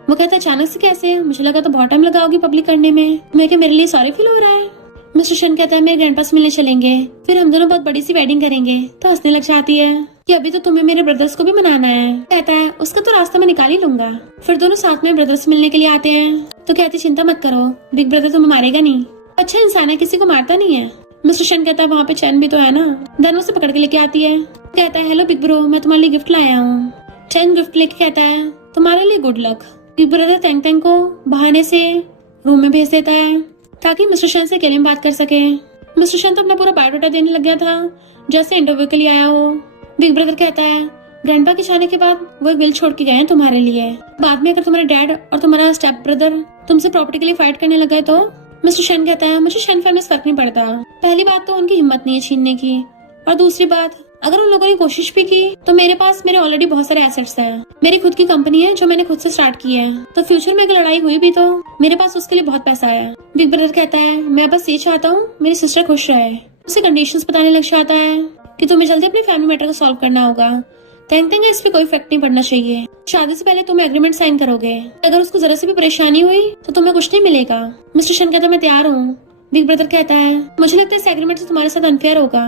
वो कहता अचानक से कैसे, मुझे लगा तो बहुत टाइम लगाओगी पब्लिक करने में, मैं क्या मेरे लिए सॉरी फील हो रहा है। मिस्टर शन कहता है मेरे ग्रैंडपा से मिलने चलेंगे, फिर हम दोनों बहुत बड़ी सी वेडिंग करेंगे। तो हंसने लग जाती है कि अभी तो तुम्हें मेरे ब्रदर्स को भी मनाना है। कहता है उसका तो रास्ता मैं निकाल ही लूंगा। फिर दोनों साथ में ब्रदर्स से मिलने के लिए आते हैं। तो कहती चिंता मत करो, बिग ब्रदर तुम्हें मारेगा नहीं, अच्छा इंसान है, किसी को मारता नहीं है। मिस्टर शन कहता है वहाँ पे चैन भी तो है ना। देन उसे पकड़ के लेके आती है। कहता है हेलो बिग ब्रो, मैं तुम्हारे लिए गिफ्ट लाया हूँ। चैन गिफ्ट लेके कहता है तुम्हारे लिए good luck. Big brother Teng Teng को बहाने से रूम में भेज देता है ताकि मिस्टर शन से अकेले में बात कर सके। मिस्टर शन तो अपना पूरा बायोडाटा देने लग गया था जैसे इंटरव्यू के लिए आया हो। बिग ब्रदर कहता है ग्रैंडपा के जाने के बाद वो एक विल छोड़ के गए हैं तुम्हारे लिए, बाद में अगर तुम्हारे डैड और तुम्हारा स्टेप ब्रदर तुमसे प्रॉपर्टी के लिए फाइट करने लगे तो। मिस्टर शन कहता है मुझे शन फैमिली से फर्क नहीं पड़ता, पहली बात तो उनकी हिम्मत नहीं है छीनने की, और दूसरी बात अगर उन लोगों ने कोशिश भी की तो मेरे पास मेरे ऑलरेडी बहुत सारे एसेट्स हैं, मेरी खुद की कंपनी है जो मैंने खुद से स्टार्ट की है, तो फ्यूचर में अगर लड़ाई हुई भी तो मेरे पास उसके लिए बहुत पैसा है। बिग ब्रदर कहता है मैं बस ये चाहता हूँ मेरी सिस्टर खुश रहे। उसे कंडीशंस बताने लग जाता है कि तुम्हें जल्दी अपनी फैमिली मैटर को सॉल्व करना होगा, तेंग तेंग इस पे कोई इफेक्ट नहीं पड़ना चाहिए, शादी से पहले तुम एग्रीमेंट साइन करोगे, अगर उसको जरा से भी परेशानी हुई तो तुम्हें कुछ नहीं मिलेगा। मिस्टर शन कहता है मैं तैयार हूँ। बिग ब्रदर कहता है मुझे लगता है इस एग्रीमेंट से तुम्हारे साथ अनफेयर होगा।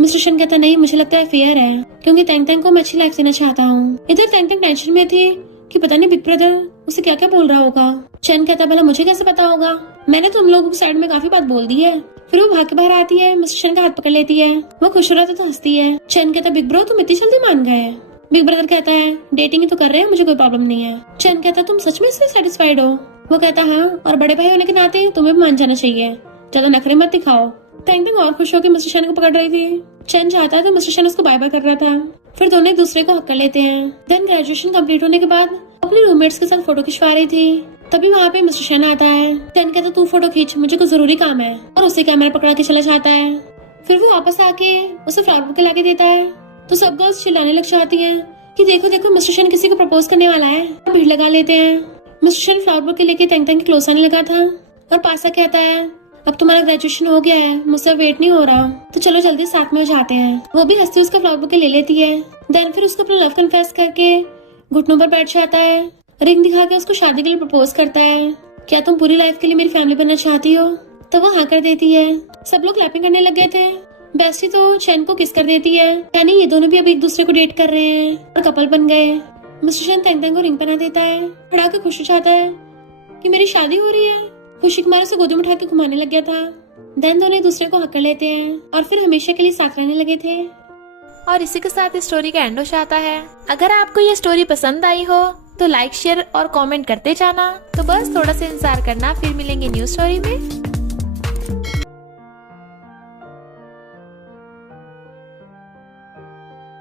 मिस्टर शन कहता नहीं, मुझे लगता है फेयर है, क्योंकि तेंग तेंग को मैं अच्छी लाइफ देना चाहता हूँ। इधर तेंग तेंग टेंशन में थी कि पता नहीं बिग ब्रदर उसे क्या क्या बोल रहा होगा। चैन कहता भला मुझे कैसे पता होगा, मैंने तुम लोगों की साइड में काफी बात बोल दी है। फिर वो भाग के बाहर आती है, मिस्टर शन का हाथ पकड़ लेती है, वो खुश हो रहा था तो हंसती है। चैन कहता बिग ब्रो तुम इतनी जल्दी मान गए। बिग ब्रदर कहता है डेटिंग ही तो कर रहे हैं, मुझे कोई प्रॉब्लम नहीं है। चैन कहता तुम सच में इससे सेटिस्फाइड हो। वो कहता हाँ, और बड़े भाई होने के नाते तुम्हें भी मान जाना चाहिए, ज्यादा नखरे मत दिखाओ। तेंग तेंग और खुश होकर मिस्टर शन को पकड़ रही थी। चैन चाहता है तो मिस्टर शन उसको बाय बाय कर रहा था। फिर दोनों एक दूसरे को हक कर लेते हैं। देन ग्रेजुएशन कंप्लीट होने के बाद अपने रूममेट्स के साथ फोटो खिंचवा रही थी, तभी वहाँ पे मिस्टर शन आता है। चैन कहता तू फोटो खींच, मुझे कुछ जरूरी काम है, और उसे कैमरा पकड़ा के चला जाता है। फिर वो वापस आके उसे फ्लावर बुके लाके देता है, तो सब गर्ल्स चिल्लाने लग जाती हैं कि देखो देखो मिस्टर शन किसी को प्रपोज करने वाला है। भीड़ लगा लेते हैं। मिस्टर शन फ्लावर बुके लेके तेंग तेंग के क्लोज आने लगा था, और पासा कहता है अब तुम्हारा ग्रेजुएशन हो गया है, मुझसे वेट नहीं हो रहा, तो चलो जल्दी साथ में जाते हैं। वो भी हंसती उसका फ्लावर बुके ले लेती है। देन फिर उसको अपना लव कन्फेस करके घुटनों पर बैठ जाता है, रिंग दिखा के उसको शादी के लिए प्रपोज करता है। क्या तुम पूरी लाइफ के लिए मेरी फैमिली बनना चाहती हो। तो वो हाँ कर देती है। सब लोग क्लैपिंग करने लग गए थे। बेस्टी तो चैन को किस कर देती है, यानी ये दोनों भी अब एक दूसरे को डेट कर रहे हैं और कपल बन गए। मिस्टर शन तेंग तेंग को रिंग पहना देता है, खड़ा के खुश हो जाता है कि मेरी शादी हो रही है। खुशी कुमार उसे गोदी में उठा के घुमाने लग गया था। देन दोनों एक दूसरे को हक कर लेते हैं और फिर हमेशा के लिए साथ रहने लगे थे। और इसी के साथ इस स्टोरी का एंड हो जाता है। अगर आपको ये स्टोरी पसंद आई हो तो लाइक शेयर और कमेंट करते जाना। तो बस थोड़ा सा इंतजार करना, फिर मिलेंगे न्यू स्टोरी में।